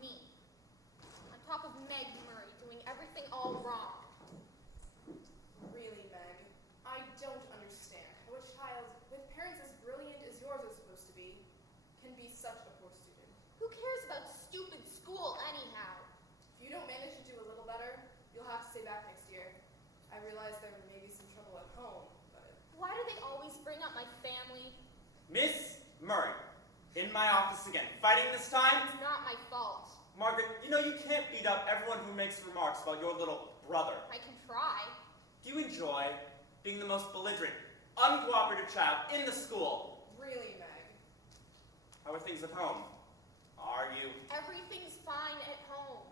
me. On top of Meg Murray doing everything all wrong. Really, Meg, I don't understand how a child with parents as brilliant as yours are supposed to be can be such a poor student. Who cares about stupid school anyhow? If you don't manage to do a little better, you'll have to stay back next year. I realize there may be some trouble at home, but... Why do they always bring up my family? Miss Murray, in my office again. Fighting this time? It's not my fault. Margaret, you know you can't beat up everyone who makes remarks about your little brother. I can try. Do you enjoy being the most belligerent, uncooperative child in the school? Really, Meg? How are things at home? Are you? Everything's fine at home.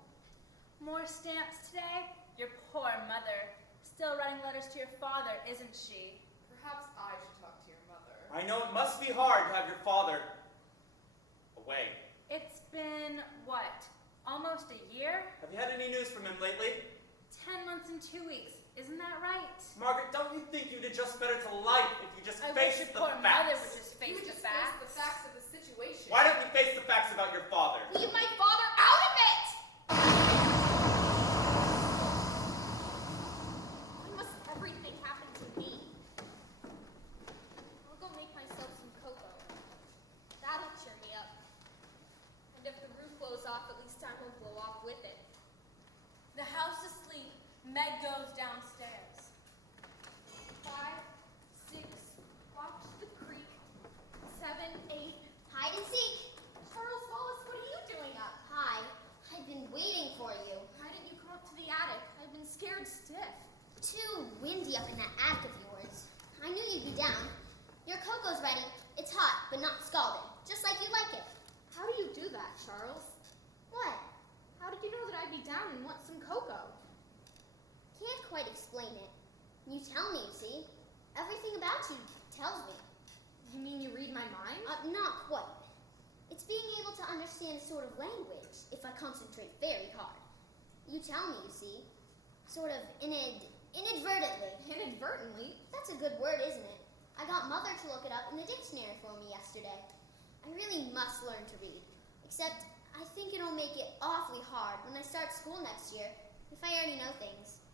More stamps today? Your poor mother. Still writing letters to your father, isn't she? Perhaps I should talk to your mother. I know it must be hard to have your father away. It's been, what, almost a year? Have you had any news from him lately? 10 months and 2 weeks. Isn't that right? Margaret, don't you think you'd adjust better to life if you just I faced wish your the poor facts? mother would just You face would the just face the facts. facts of the situation. Why don't you face the facts about your father? Leave my father out of it! Why must everything happen to me? I'll go make myself some cocoa. That'll cheer me up. And if the roof blows off, at least I won't blow off with it. The house is asleep. Meg goes downstairs. 5, 6, watch the creek. 7, 8. Hide and seek. Charles Wallace, what are you doing up? Hi. I've been waiting for you. Why didn't you come up to the attic? I've been scared stiff. Too windy up in that attic of yours. I knew you'd be down. Your cocoa's ready. It's hot, but not scalding. Just like you like it. How do you do that, Charles? What? How did you know that I'd be down and want some cocoa? Can't quite explain it. You tell me, you see. Everything about you tells me. You mean you read my mind? Not quite. It's being able to understand a sort of language if I concentrate very hard. You tell me, you see. Sort of inadvertently. Inadvertently? That's a good word, isn't it? I got Mother to look it up in the dictionary for me yesterday. I really must learn to read. Except, I think it'll make it awfully hard when I start school next year, if I already know things.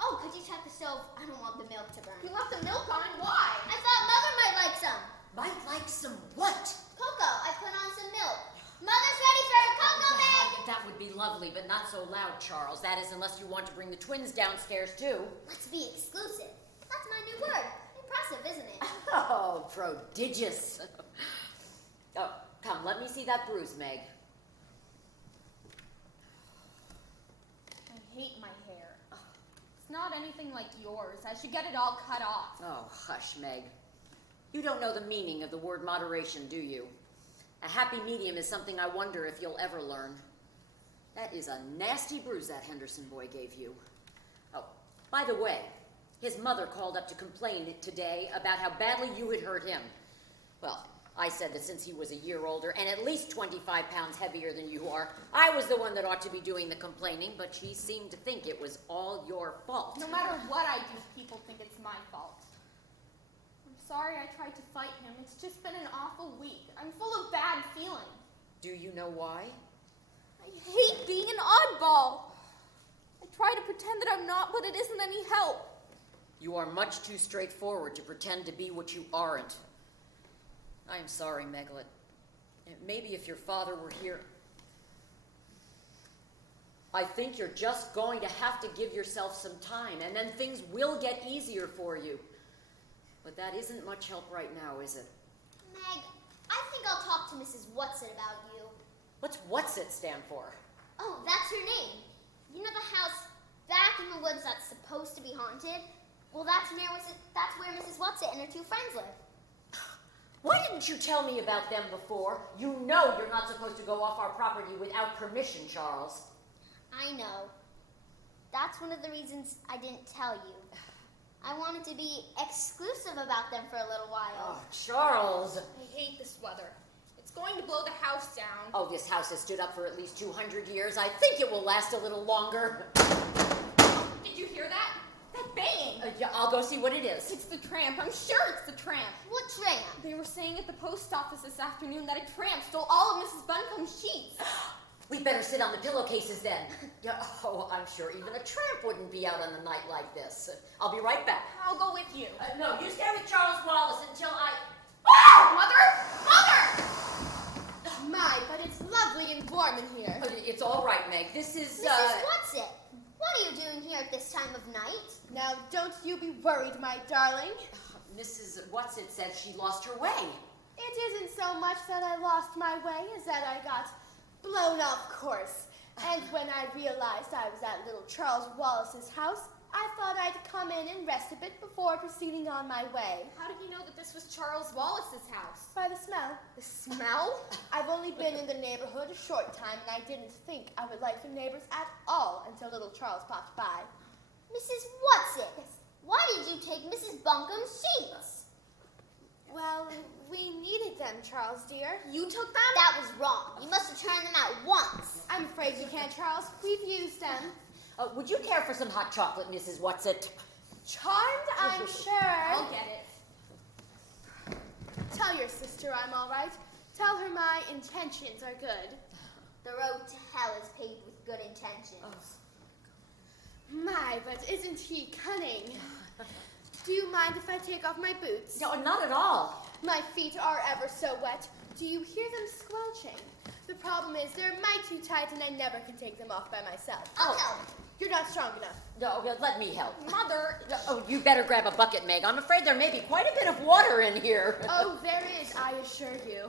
Oh, could you check the stove? I don't want the milk to burn. You left the milk on. Why? I thought Mother might like some. Might like some what? Cocoa. I put on some milk. Mother's ready for her cocoa, Meg! That would be lovely, but not so loud, Charles. That is, unless you want to bring the twins downstairs, too. Let's be exclusive. That's my new word. Impressive, isn't it? Oh, prodigious. Oh, come, let me see that bruise, Meg. I hate my hair. It's not anything like yours. I should get it all cut off. Oh, hush, Meg. You don't know the meaning of the word moderation, do you? A happy medium is something I wonder if you'll ever learn. That is a nasty bruise that Henderson boy gave you. Oh, by the way, his mother called up to complain today about how badly you had hurt him. Well, I said that since he was a year older and at least 25 pounds heavier than you are, I was the one that ought to be doing the complaining, but she seemed to think it was all your fault. No matter what I do, people think it's my fault. I'm sorry I tried to fight him. It's just been an awful week. I'm full of bad feelings. Do you know why? I hate being an oddball. I try to pretend that I'm not, but it isn't any help. You are much too straightforward to pretend to be what you aren't. I am sorry, Meglet. Maybe if your father were here... I think you're just going to have to give yourself some time, and then things will get easier for you. But that isn't much help right now, is it? Meg, I think I'll talk to Mrs. Whatsit about you. What's it stand for? Oh, that's her name. You know the house back in the woods that's supposed to be haunted? Well, that's where Mrs. Whatsit and her 2 friends live. Why didn't you tell me about them before? You know you're not supposed to go off our property without permission, Charles. I know. That's one of the reasons I didn't tell you. I wanted to be exclusive about them for a little while. Oh, Charles. I hate this weather. It's going to blow the house down. Oh, this house has stood up for at least 200 years. I think it will last a little longer. Did you hear that? That banging. Yeah, I'll go see what it is. It's the tramp. I'm sure it's the tramp. What tramp? They were saying at the post office this afternoon that a tramp stole all of Mrs. Buncombe's sheets. We better sit on the pillowcases then. Yeah, oh, I'm sure even a tramp wouldn't be out on a night like this. I'll be right back. I'll go with you. No, you stay with Charles Wallace until I... Mother! Mother! My, but it's lovely and warm in here. It's all right, Meg. This is, Mrs. What's-it? What are you doing here at this time of night? Now, don't you be worried, my darling. Mrs. What's-it said she lost her way. It isn't so much that I lost my way as that I got blown off course. And when I realized I was at little Charles Wallace's house, I thought I'd come in and rest a bit before proceeding on my way. How did you know that this was Charles Wallace's house? By the smell. The smell? I've only been in the neighborhood a short time, and I didn't think I would like the neighbors at all until little Charles popped by. Mrs. What's-it? Why did you take Mrs. Bunkum's sheets? Well, we needed them, Charles, dear. You took them? That was wrong. You must have turned them out once. I'm afraid we can't, Charles. We've used them. Would you care for some hot chocolate, Mrs. What's-it? Charmed, I'm sure. I'll get it. Tell your sister I'm all right. Tell her my intentions are good. The road to hell is paved with good intentions. My, but isn't he cunning? Do you mind if I take off my boots? No, not at all. My feet are ever so wet. Do you hear them squelching? The problem is they're too tight and I never can take them off by myself. I'll help. You're not strong enough. No, let me help. Mother! Oh, you better grab a bucket, Meg. I'm afraid there may be quite a bit of water in here. Oh, there is, I assure you.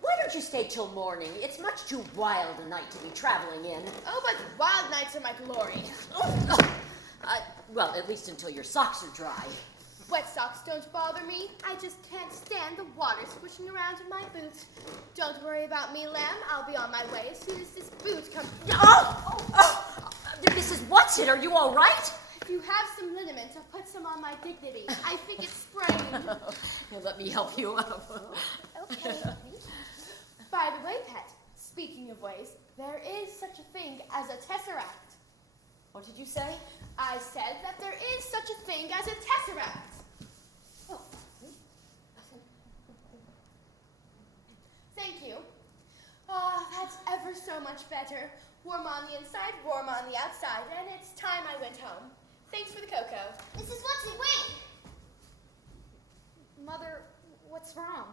Why don't you stay till morning? It's much too wild a night to be traveling in. Oh, but wild nights are my glory. Well, at least until your socks are dry. Wet socks don't bother me. I just can't stand the water squishing around in my boots. Don't worry about me, lamb. I'll be on my way as soon as this boot comes. Mrs. What's-it, are you all right? If you have some liniment, I'll put some on my dignity. I think it's sprained. Well, let me help you up. Okay. By the way, pet, speaking of ways, there is such a thing as a tesseract. What did you say? I said that there is such a thing as a tesseract. Oh. Thank you. That's ever so much better. Warm on the inside, warm on the outside, and it's time I went home. Thanks for the cocoa. Mrs. What's-it, wait! Mother, what's wrong?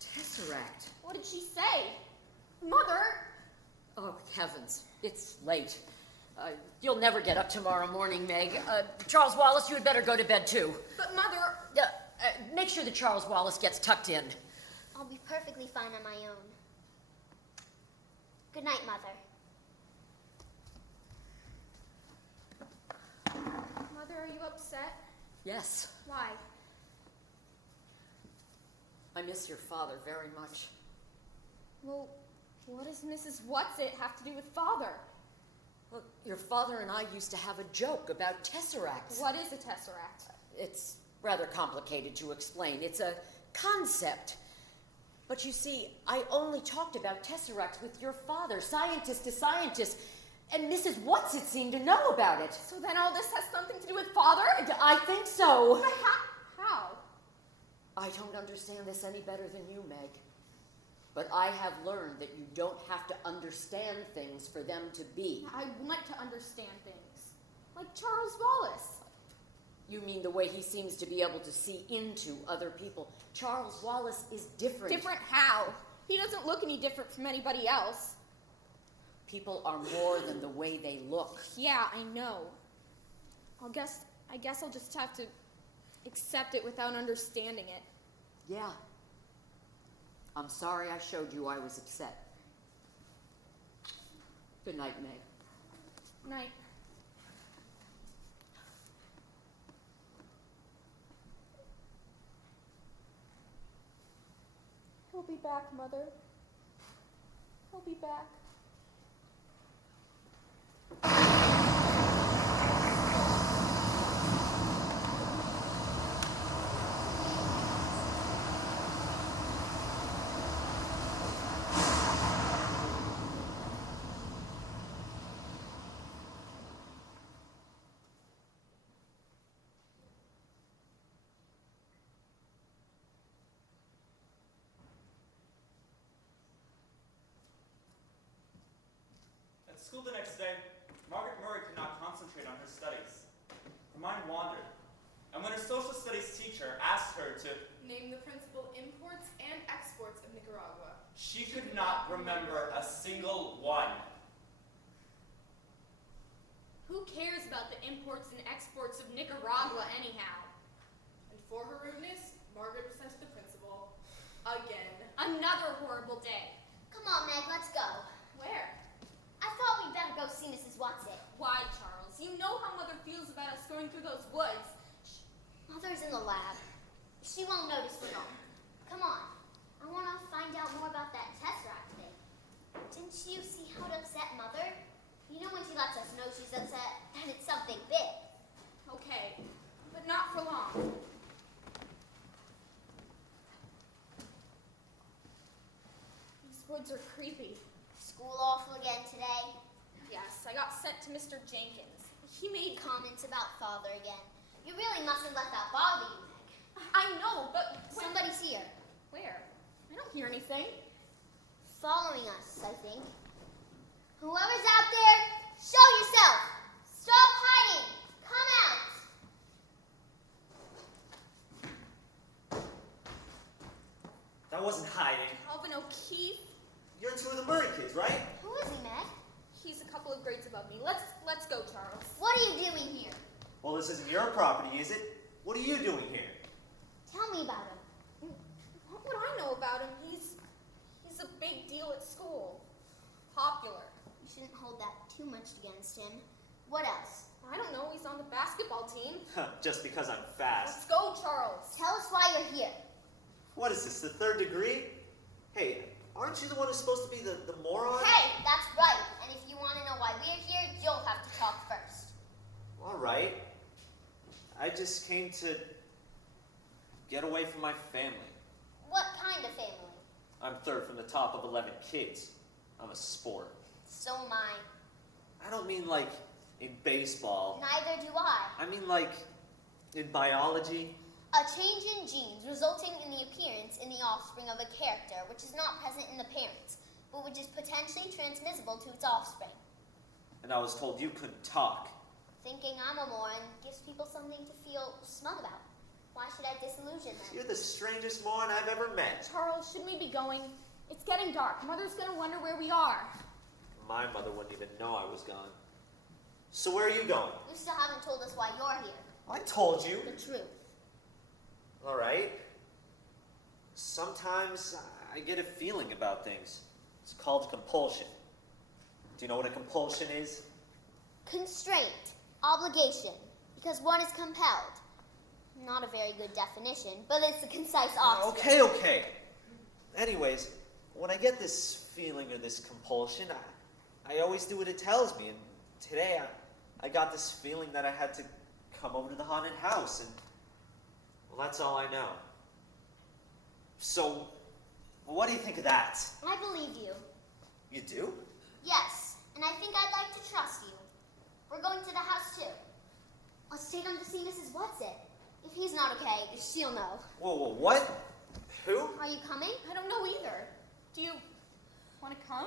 Tesseract. What did she say? Mother! Oh, heavens. It's late. You'll never get up tomorrow morning, Meg. Charles Wallace, you had better go to bed, too. But Mother... Make sure that Charles Wallace gets tucked in. I'll be perfectly fine on my own. Good night, Mother. Mother, are you upset? Yes, Why? I miss your father very much. Well, what does Mrs. What's-it have to do with Father? Look, your father and I used to have a joke about tesseracts. What is a tesseract? It's rather complicated to explain. It's a concept. But you see, I only talked about tesseracts with your father, scientist to scientist, and Mrs. What's-it seemed to know about it. So then all this has something to do with Father? I think so. But how? I don't understand this any better than you, Meg. But I have learned that you don't have to understand things for them to be. I want to understand things. Like Charles Wallace. You mean the way he seems to be able to see into other people. Charles Wallace is different. Different how? He doesn't look any different from anybody else. People are more than the way they look. Yeah, I know. I guess I'll just have to accept it without understanding it. Yeah. I'm sorry I showed you I was upset. Good night, Meg. Night. He'll be back, Mother. He'll be back. school the next day, Margaret Murray could not concentrate on her studies. Her mind wandered, and when her social studies teacher asked her to Name the principal imports and exports of Nicaragua. she could not remember a single one. Who cares about the imports and exports of Nicaragua anyhow? And for her rudeness, Margaret was sent to the principal. Again. Another horrible day. Come on, Meg, let's go. Where? I thought we'd better go see Mrs. Whatsit. Why, Charles? You know how Mother feels about us going through those woods. Mother's in the lab. She won't notice for long. Come on. I want to find out more about that tesseract thing. Didn't you see how it upset Mother? You know when she lets us know she's upset, and it's something big. Okay, but not for long. These woods are creepy. School awful again today. Yes, I got sent to Mr. Jenkins. He made Comments about Father again. You really mustn't let that bother you, Meg. I know, but Somebody's here. where? I don't hear anything. Following us, I think. Whoever's out there, show yourself! Stop hiding! Come out! That wasn't hiding. Alvin O'Keefe. You're two of the Murray kids, right? Who is he, Meg? He's a couple of grades above me. Let's go, Charles. What are you doing here? Well, this isn't your property, is it? What are you doing here? Tell me about him. What would I know about him? He's a big deal at school. Popular. You shouldn't hold that too much against him. What else? I don't know. He's on the basketball team. Just because I'm fast. Let's go, Charles. Tell us why you're here. What is this, the third degree? Hey, aren't you the one who's supposed to be the moron? Hey, that's right. And if you want to know why we're here, you'll have to talk first. All right. I just came to get away from my family. What kind of family? I'm third from the top of 11 kids. I'm a sport. So am I. I don't mean like in baseball. Neither do I. I mean like in biology. A change in genes resulting in the appearance in the offspring of a character which is not present in the parents, but which is potentially transmissible to its offspring. And I was told you couldn't talk. Thinking I'm a moron gives people something to feel smug about. Why should I disillusion them? You're the strangest moron I've ever met. Charles, shouldn't we be going? It's getting dark. Mother's gonna wonder where we are. My mother wouldn't even know I was gone. So where are you going? You still haven't told us why you're here. I told you. The truth. All right. Sometimes I get a feeling about things. It's called compulsion. Do you know what a compulsion is? Constraint. Obligation. Because one is compelled. Not a very good definition, but it's a concise offspring. Okay. Anyways, when I get this feeling or this compulsion, I always do what it tells me. And today I got this feeling that I had to come over to the haunted house. And, well, that's all I know. So, what do you think of that? I believe you. You do? Yes, and I think I'd like to trust you. We're going to the house too. Let's take him to see Mrs. Whatsit. If he's not okay, she'll know. Whoa, what? Who? Are you coming? I don't know either. Do you want to come?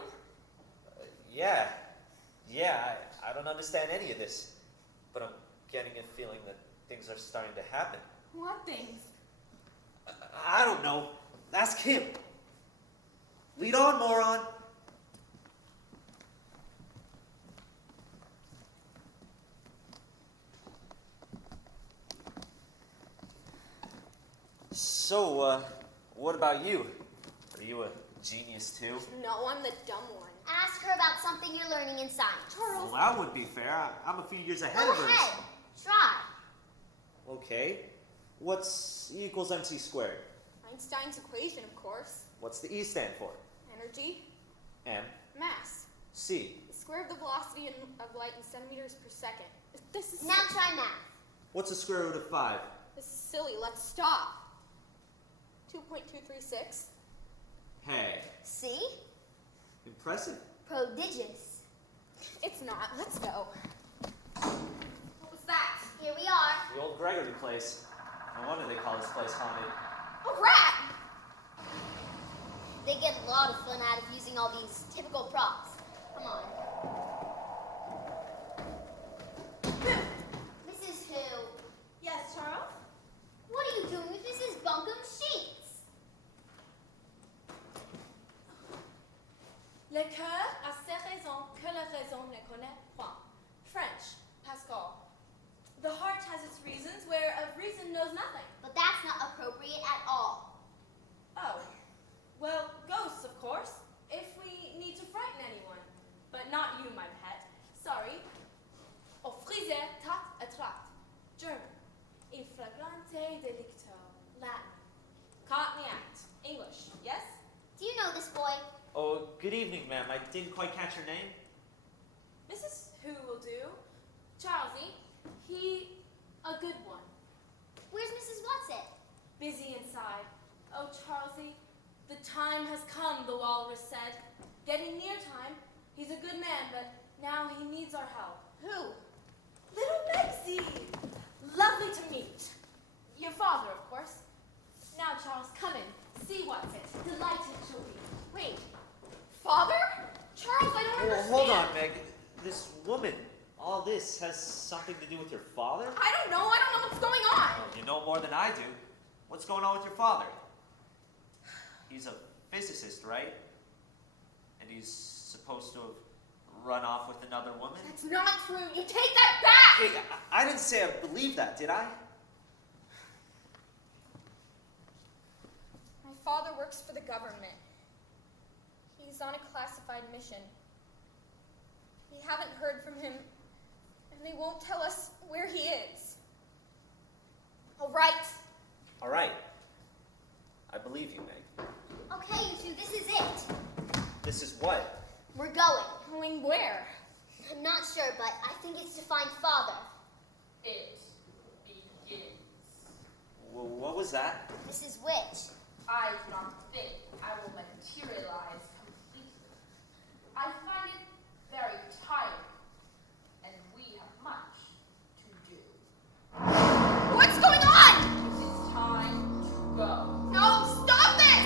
Yeah, I don't understand any of this, but I'm getting a feeling that things are starting to happen. What things? I don't know. Ask him. Lead on, moron. So, what about you? Are you a genius too? No, I'm the dumb one. Ask her about something you're learning in science. Charles. Well, that would be fair. I'm a few years ahead Go of her. ahead. Try. Okay. What's E equals mc squared? Einstein's equation, of course. What's the E stand for? Energy. M. Mass. C. The square of the velocity of light in centimeters per second. This is Now try math. What's the square root of 5? This is silly. Let's stop. 2.236. Hey. See? Impressive. Prodigious. It's not. Let's go. What was that? Here we are. The old Gregory place. No wonder they call this place haunted. A rat! They get a lot of fun out of using all these typical props. Come on. Le cœur a ses raisons que la raison ne connaît point. French, Pascal. The heart has its reasons where a reason knows nothing. But that's not appropriate at all. Oh, well, ghosts, of course, if we need to frighten anyone. But not you, my pet. Sorry. Offrise tat attract. German. In flagrante delicto. Latin. Caught in the act. English, yes? Do you know this boy? Oh, good evening, ma'am. I didn't quite catch your name. Mrs. Who will do. Charlesy, he a good one. Where's Mrs. Whatsit? Busy inside. Oh, Charlesy, the time has come, the walrus said. Getting near time. He's a good man, but now he needs our help. Who? Little Megsie! Lovely to meet. Your father, of course. Now, Charles, come in. See what's it. Delighted she'll be. Wait. Father? Charles, I don't Well, understand. hold on, Meg. This woman, all this has something to do with your father? I don't know what's going on. Well, you know more than I do. What's going on with your father? He's a physicist, right? And he's supposed to have run off with another woman? That's not true. You take that back! Hey, I didn't say I believe that, did I? My father works for the government. He's on a classified mission. We haven't heard from him, and they won't tell us where he is. All right. All right. I believe you, Meg. Okay, you two, this is it. This is what? We're going. Going where? I'm not sure, but I think it's to find Father. It begins. What was that? Mrs. Witch. I do not think I will materialize completely. I find it very tiring, and we have much to do. What's going on? It is time to go. No, stop this!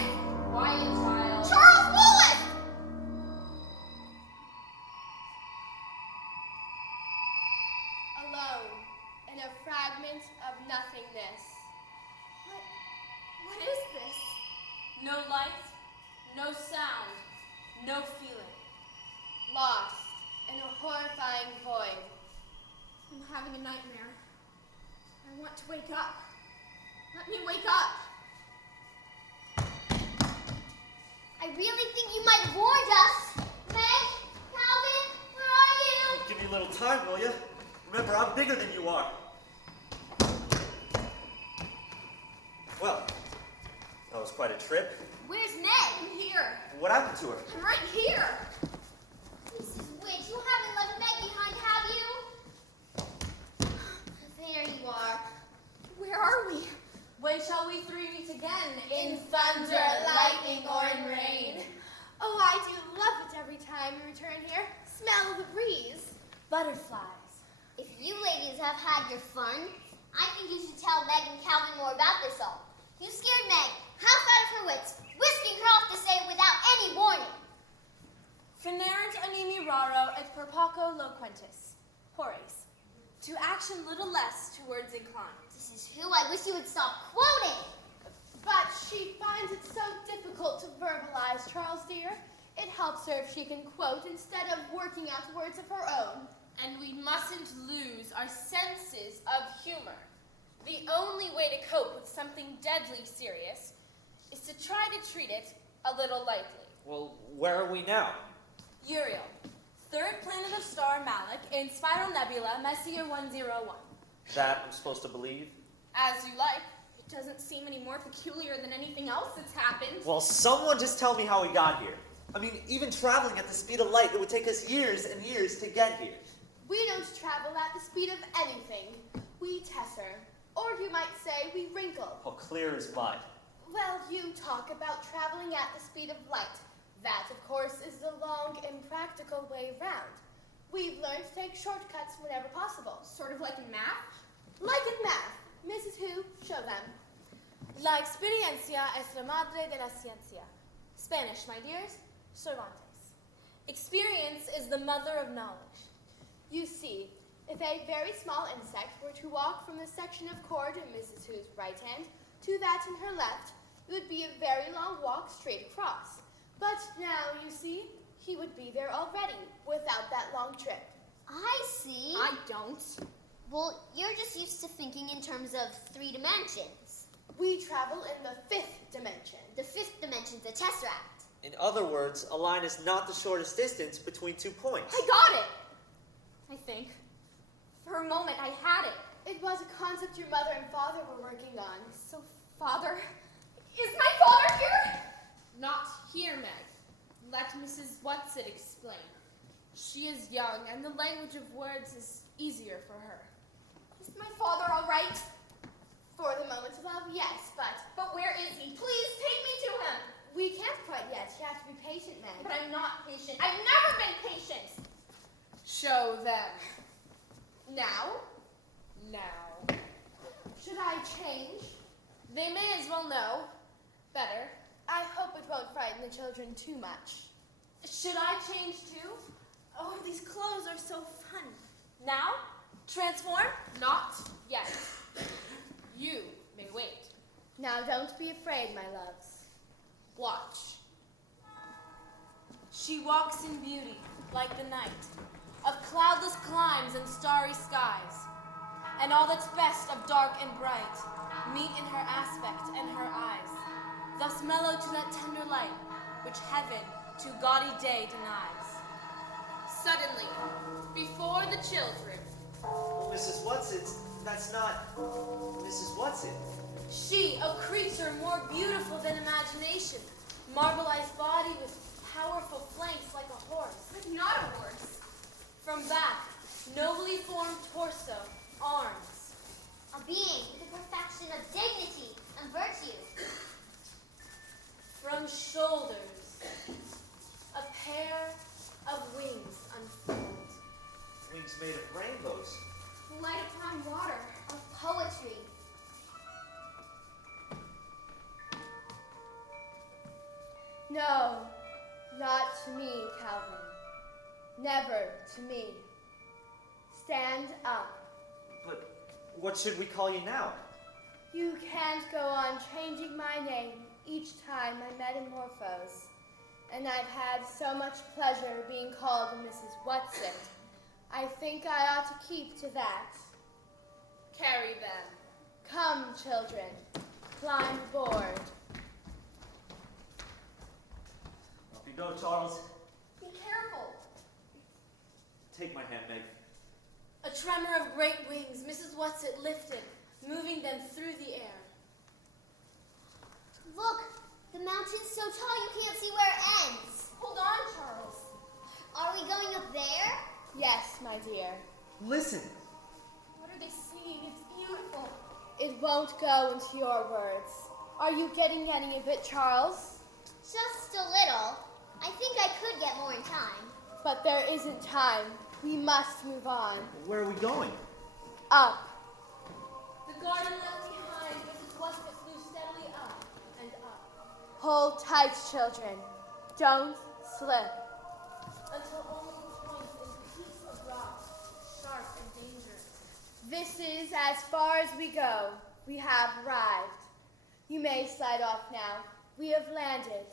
Quiet, child. Charles Wallace! Alone, in a fragment of nothingness. What is this? No light, no sound, no feeling. Lost in a horrifying void. I'm having a nightmare. I want to wake up. Let me wake up. I really think you might have warned us. Meg, Calvin, where are you? Give me a little time, will you? Remember, I'm bigger than you are. Well, that was quite a trip. Where's Meg? I'm here. What happened to her? I'm right here. Mrs. Witch, you haven't left Meg behind, have you? There you are. Where are we? When shall we three meet again? In thunder, lightning, or in rain. Oh, I do love it every time we return here. Smell the breeze. Butterflies. If you ladies have had your fun, I think you should tell Meg and Calvin more about this all. You scared Meg half out of her wits, whisking her off to say it without any warning. Finerant animi raro et perpaco loquentis. Horace. To action little less, to words inclined. This is who I wish you would stop quoting. But she finds it so difficult to verbalize, Charles dear. It helps her if she can quote instead of working out words of her own. And we mustn't lose our senses of humor. The only way to cope with something deadly serious is to try to treat it a little lightly. Well, where are we now? Uriel. Third planet of star Malik in Spiral Nebula, Messier 101. That I'm supposed to believe? As you like. It doesn't seem any more peculiar than anything else that's happened. Well, someone just tell me how we got here. I mean, even traveling at the speed of light, it would take us years and years to get here. We don't travel at the speed of anything. We tesser. Or you might say we wrinkle. How clear as mud. Well, you talk about traveling at the speed of light. That, of course, is the long, impractical way round. We've learned to take shortcuts whenever possible. Sort of like in math. Like in math. Mrs. Who, show them. La experiencia es la madre de la ciencia. Spanish, my dears, Cervantes. Experience is the mother of knowledge. You see, if a very small insect were to walk from the section of cord in Mrs. Who's right hand to that in her left, it would be a very long walk straight across. But now, you see, he would be there already without that long trip. I see. I don't. Well, you're just used to thinking in terms of 3 dimensions. We travel in the 5th dimension. The 5th dimension's a tesseract. In other words, a line is not the shortest distance between 2 points. I got it! I think. For a moment, I had it. It was a concept your mother and father were working on. So, Father, is my father here? Not here, Meg. Let Mrs. Whatsit explain. She is young, and the language of words is easier for her. Is my father all right? For the moment, love, yes, But where is he? Please take me to him. we can't quite yet. You have to be patient, Meg. But I'm not patient. I've never been patient. Show them. Now? Now. Should I change? They may as well know. Better. I hope it won't frighten the children too much. Should I change too? Oh, these clothes are so fun. Now? Transform? Not yet. You may wait. Now don't be afraid, my loves. Watch. She walks in beauty, like the night, of cloudless climes and starry skies. And all that's best of dark and bright meet in her aspect and her eyes, thus mellow to that tender light which heaven to gaudy day denies. Suddenly, before the children, Mrs. Whatsit, that's not Mrs. Whatsit. She, a creature more beautiful than imagination, marbleized body with powerful flanks like a horse. I'm not a horse. From back, nobly formed torso, arms. A being with the perfection of dignity and virtue. From shoulders, a pair of wings unfurled. Wings made of rainbows. Light upon water. Of poetry. No, not to me, Calvin. Never to me. Stand up. But what should we call you now? You can't go on changing my name each time I metamorphose. And I've had so much pleasure being called Mrs. Whatsit. I think I ought to keep to that. carry them. Come, children, climb aboard. Off you go, Charles. Be careful. Take my hand, Meg. A tremor of great wings, Mrs. Whatsit lifted, moving them through the air. Look, the mountain's so tall you can't see where it ends. Hold on, Charles. Are we going up there? Yes, my dear. Listen. What are they singing? It's beautiful. It won't go into your words. Are you getting any of it, Charles? Just a little. I think I could get more in time. But there isn't time. We must move on. Where are we going? Up. The garden left behind, Mrs. Whatsit flew steadily up and up, Hold tight, children. Don't slip. until only the point is a piece of rock, sharp and dangerous. This is as far as we go. We have arrived. You may slide off now. We have landed.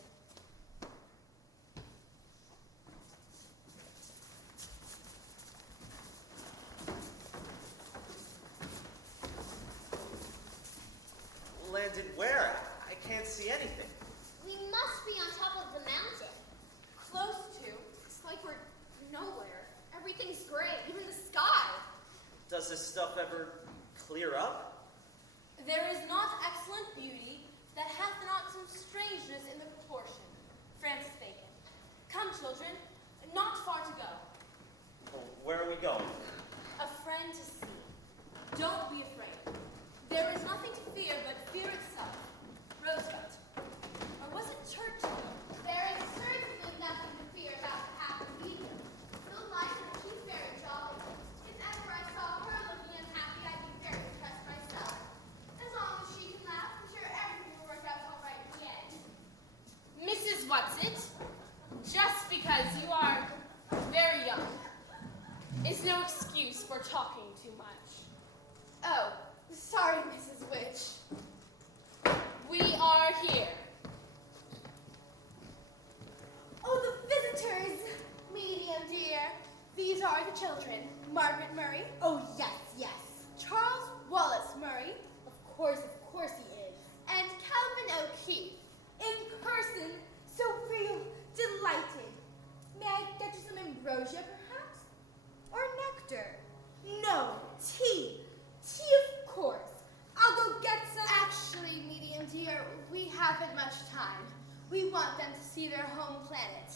Landed where? I can't see anything. We must be on top of the mountain. Close to. It's like we're nowhere. Everything's gray, even the sky. Does this stuff ever clear up? There is not excellent beauty that hath not some strangeness in the proportion. Francis Bacon. Come, children, not far to go. Well, where are we going? A friend to see. Don't be afraid. There is nothing to fear but fear itself. Roosevelt. Or was it Churchill? There is certainly nothing to fear about the half of Eden. The life, she's very jolly. If ever I saw her looking unhappy, I'd be very impressed myself. You want them to see their home planet.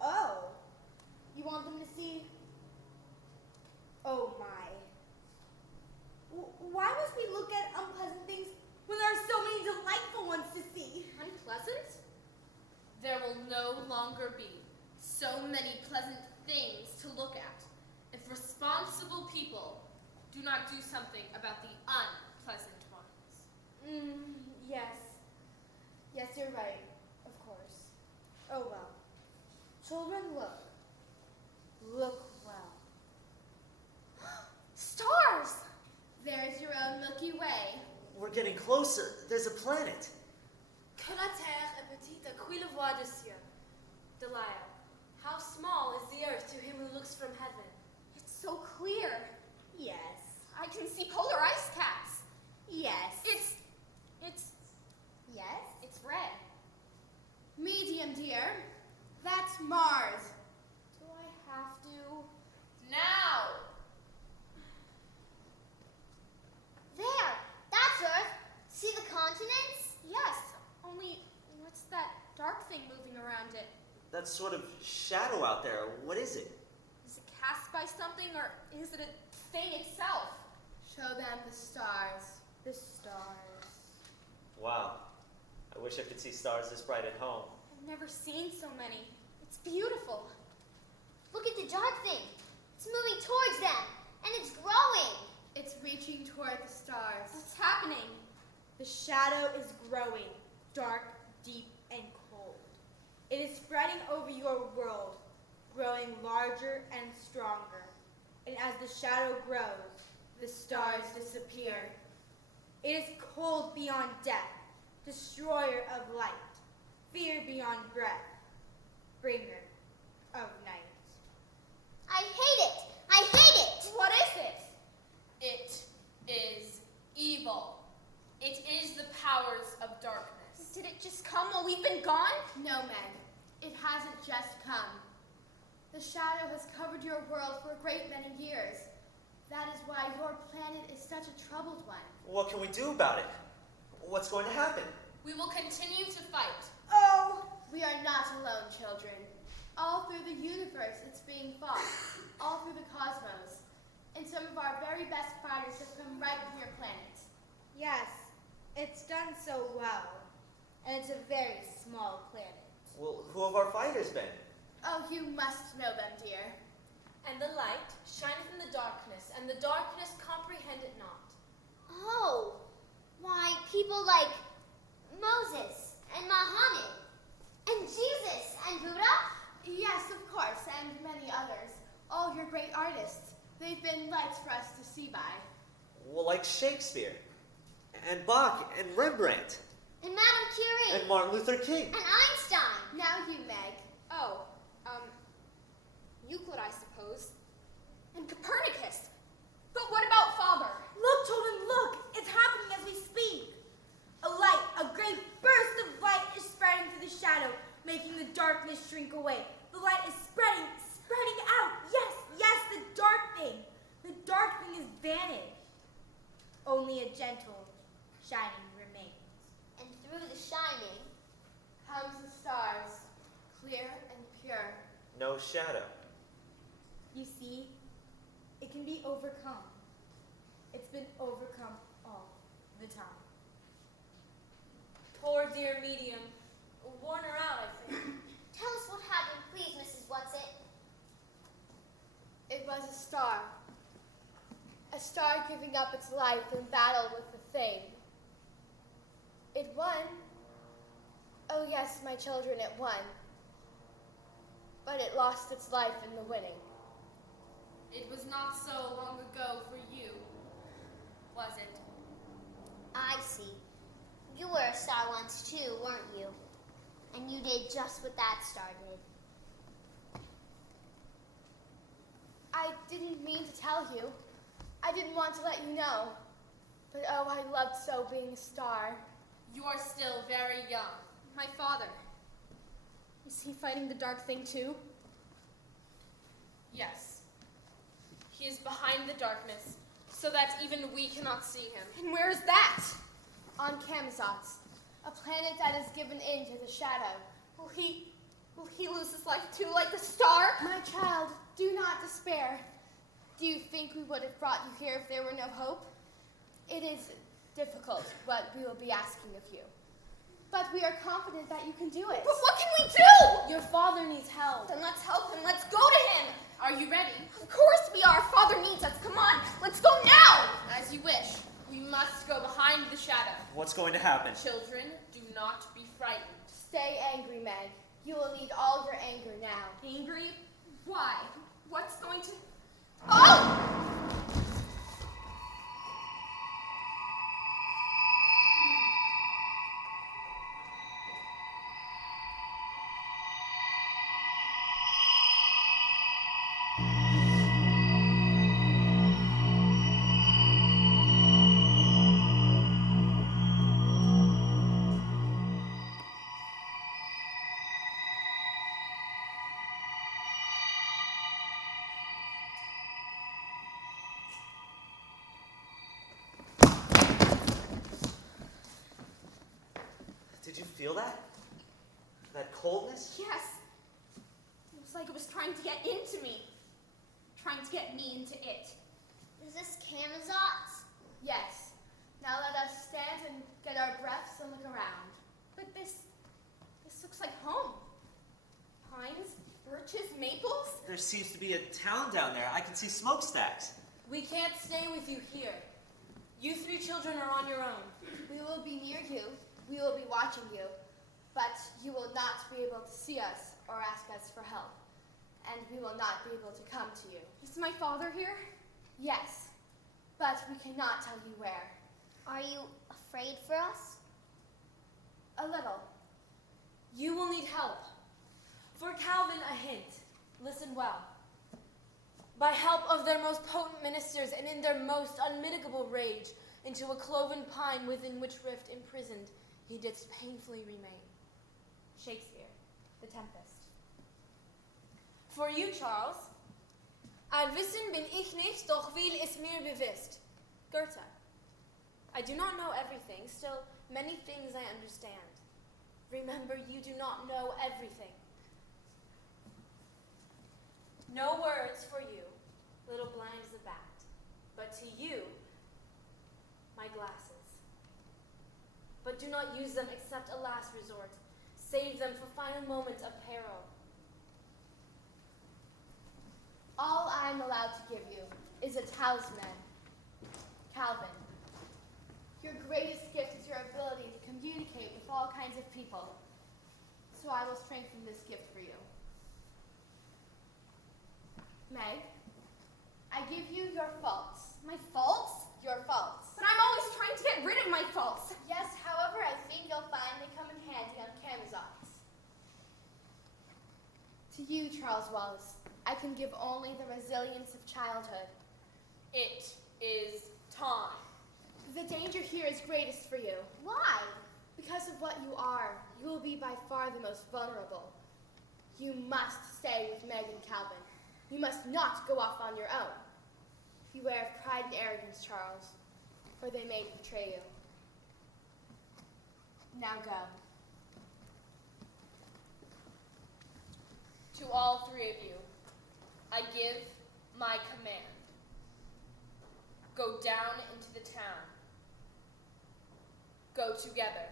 Oh. You want them to see... Oh my. Why must we look at unpleasant things when there are so many delightful ones to see? Unpleasant? There will no longer be so many pleasant things to look at if responsible people do not do something about the unpleasant ones. Yes. Yes, you're right. Of course. Oh well. Children, look. Look well. Stars! There's your own Milky Way. We're getting closer. There's a planet. Que la terre est petite à qui le voit du ciel. Delia, how small is the earth to him who looks from heaven? It's so clear. Yes. I can see polar ice caps. Yes. It's Yes? red. Medium, dear. That's Mars. Do I have to? Now! There! That's Earth! See the continents? Yes, only what's that dark thing moving around it? That sort of shadow out there. What is it? Is it cast by something, or is it a thing itself? Show them the stars. The stars. Wow. I wish I could see stars this bright at home. I've never seen so many. It's beautiful. Look at the dark thing. It's moving towards them, and it's growing. It's reaching toward the stars. What's happening? The shadow is growing, dark, deep, and cold. It is spreading over your world, growing larger and stronger. And as the shadow grows, the stars disappear. It is cold beyond death, destroyer of light, fear beyond breath, bringer of night. I hate it! I hate it! What is it? It is evil. It is the powers of darkness. Did it just come while we've been gone? No, Meg. It hasn't just come. The shadow has covered your world for a great many years. That is why your planet is such a troubled one. What can we do about it? What's going to happen? We will continue to fight. Oh! We are not alone, children. All through the universe, it's being fought. All through the cosmos. And some of our very best fighters have come right from your planet. Yes, it's done so well. And it's a very small planet. Well, who have our fighters been? Oh, you must know them, dear. And the light shineth in the darkness, and the darkness comprehend it not. Oh, why, people like Moses and Muhammad and Jesus and Buddha? Yes, of course, and many others. All your great artists. They've been lights for us to see by. Well, like Shakespeare, and Bach, and Rembrandt, And Madame Curie. and Martin Luther King. And Einstein. Now you, Meg. Oh, Euclid, I suppose. And Copernicus. But what about Father? Look, children, look! It's happening as we speak. A light, a great burst of light is spreading through the shadow, making the darkness shrink away. The light is spreading out. Yes, the dark thing. The dark thing is vanished. Only a gentle shining remains. And through the shining, Comes the stars, clear and pure. No shadow. You see, it can be overcome. It's been overcome all the time. Poor dear medium. Worn her out, I think. tell us what happened, please, Mrs. Whatsit. It was a star. A star giving up its life in battle with the thing. It won. Oh yes, my children, it won. But it lost its life in the winning. It was not so long ago for you, was it? I see. You were a star once too, weren't you? And you did just what that star did. I didn't mean to tell you. I didn't want to let you know. But oh, I loved so being a star. You are still very young. My father. Is he fighting the dark thing too? Yes. He is behind the darkness, so that even we cannot see him. And where is that? On Camazotz. A planet that is given in to the shadow. Will he lose his life too, like the star? My child, do not despair. Do you think we would have brought you here if there were no hope? It is difficult what we will be asking of you. But we are confident that you can do it. But what can we do? Your father needs help. Then let's help him. Let's go to him. Are you ready? Of course we are. Father needs us. Come on. Let's go now. As you wish. We must go behind the shadow. What's going to happen? Children, do not be frightened. Stay angry, Meg. You will need all your anger now. Angry? Why? What's going to... Oh! Did you feel that? That coldness? Yes. It was like it was trying to get into me. Trying to get me into it. Is this Camazot's? Yes. Now let us stand and get our breaths and look around. But this looks like home. Pines, birches, maples. There seems to be a town down there. I can see smokestacks. We can't stay with you here. You 3 children are on your own. We will be near you. We will be watching you. But you will not be able to see us or ask us for help. And we will not be able to come to you. Is my father here? Yes. But we cannot tell you where. Are you afraid for us? A little. You will need help. For Calvin, a hint. Listen well. By help of their most potent ministers and in their most unmitigable rage, into a cloven pine within which rift imprisoned, he didst painfully remain. Shakespeare, The Tempest. For you, Charles, ein Wissen bin ich nicht, doch viel ist mir bewusst. Goethe. I do not know everything, still many things I understand. Remember, you do not know everything. No words for you, little blind as a bat, but to you, my glasses. But do not use them except a last resort. Save them for final moments of peril. All I am allowed to give you is a talisman. Calvin, your greatest gift is your ability to communicate with all kinds of people. So I will strengthen this gift for you. Meg, I give you your faults. My faults? Your faults. But I'm always trying to get rid of my faults. Yes, however, I think you'll find they come in handy on Camazot's. To you, Charles Wallace, I can give only the resilience of childhood. It is time. The danger here is greatest for you. Why? Because of what you are, you will be by far the most vulnerable. You must stay with Meg and Calvin. You must not go off on your own. Beware of pride and arrogance, Charles, for they may betray you. Now go. To all 3 of you, I give my command. Go down into the town. Go together.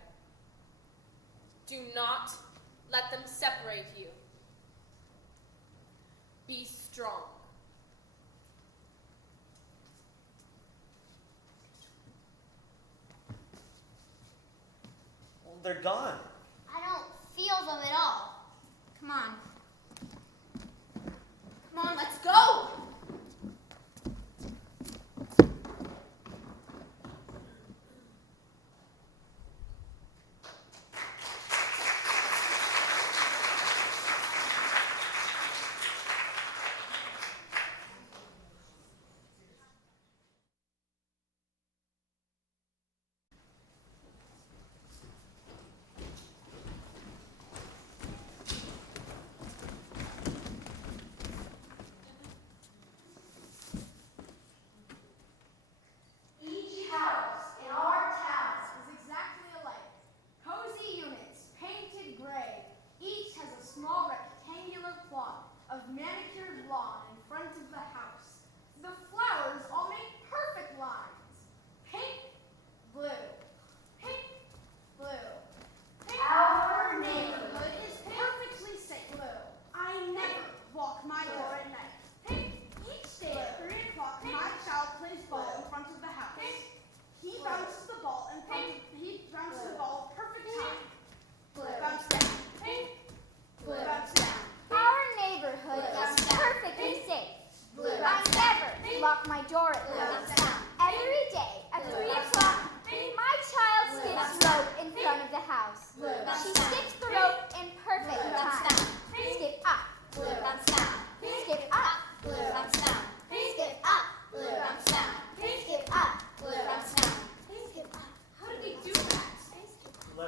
Do not let them separate you. Be strong. Well, they're gone. I don't feel them at all. Come on. Come on, let's go!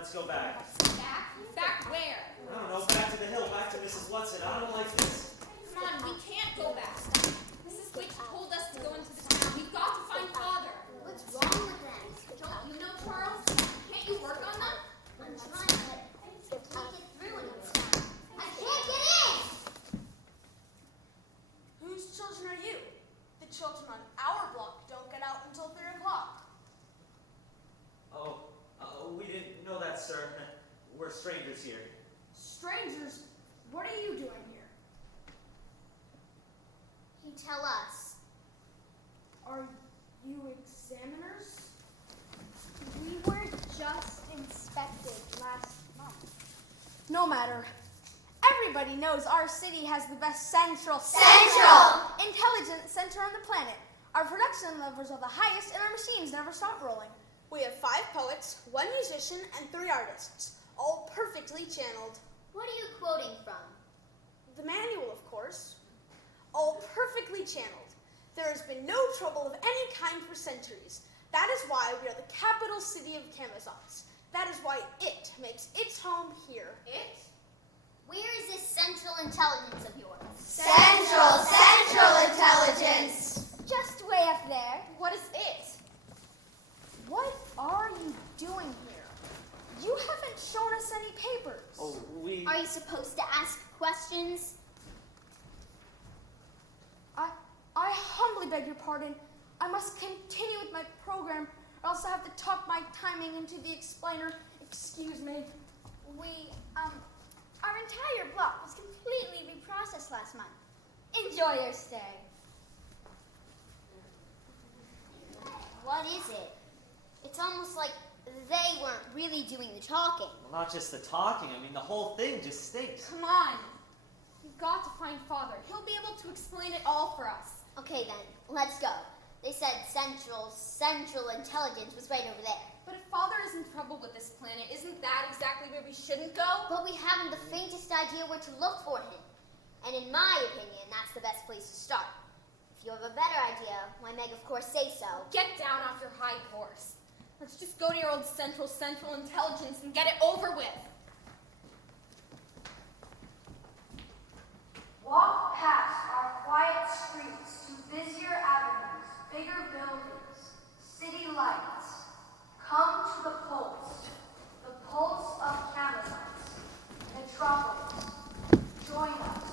Let's go back. Back? Back where? I don't know, back to the hill, back to Mrs. What's-it. I don't like this. Come on, we can't go back. Mrs. Witch told us to go into the town. We've got to find Father. What's wrong with them? Don't you know, Charles? Can't you work on them? I'm trying, but I can't get through anymore. I can't get in! Whose children are you? The children on our block don't get out until 3 o'clock. We didn't know that, sir. We're strangers here. Strangers, what are you doing here? You tell us. Are you examiners? We were just inspected last month. No matter. Everybody knows our city has the best central intelligence center on the planet. Our production levels are the highest and our machines never stop rolling. We have 5 poets, 1 musician, and 3 artists, all perfectly channeled. What are you quoting from? The manual, of course. All perfectly channeled. There has been no trouble of any kind for centuries. That is why we are the capital city of Camazotz. That is why it makes its home here. It? Where is this central intelligence of yours? Central intelligence! Just way up there. What is it? What are you doing here? You haven't shown us any papers. Oh, we... Are you supposed to ask questions? I humbly beg your pardon. I must continue with my program, or else I have to talk my timing into the explainer. Excuse me. Our entire block was completely reprocessed last month. Enjoy your stay. What is it? It's almost like they weren't really doing the talking. Well, not just the talking. I mean, the whole thing just stinks. Come on. We've got to find Father. He'll be able to explain it all for us. Okay then, let's go. They said central intelligence was right over there. But if Father is in trouble with this planet, isn't that exactly where we shouldn't go? But we haven't the faintest idea where to look for him. And in my opinion, that's the best place to start. If you have a better idea, why Meg of course say so. Get down off your high horse. Let's just go to your old central intelligence and get it over with. Walk past our quiet streets to busier avenues, bigger buildings, city lights. Come to the pulse of Camazotz, metropolis. Join us.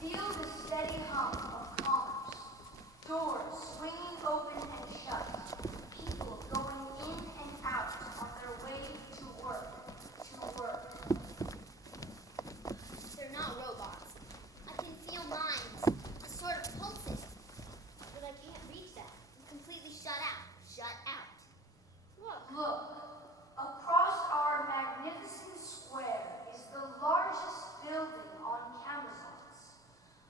Feel the steady hum of commerce, doors swinging open and shut, people going in and out on their way to work. They're not robots. I can feel minds, a sort of pulses. But I can't reach that. I'm completely shut out. Look, across our magnificent square is the largest building on Camazotz,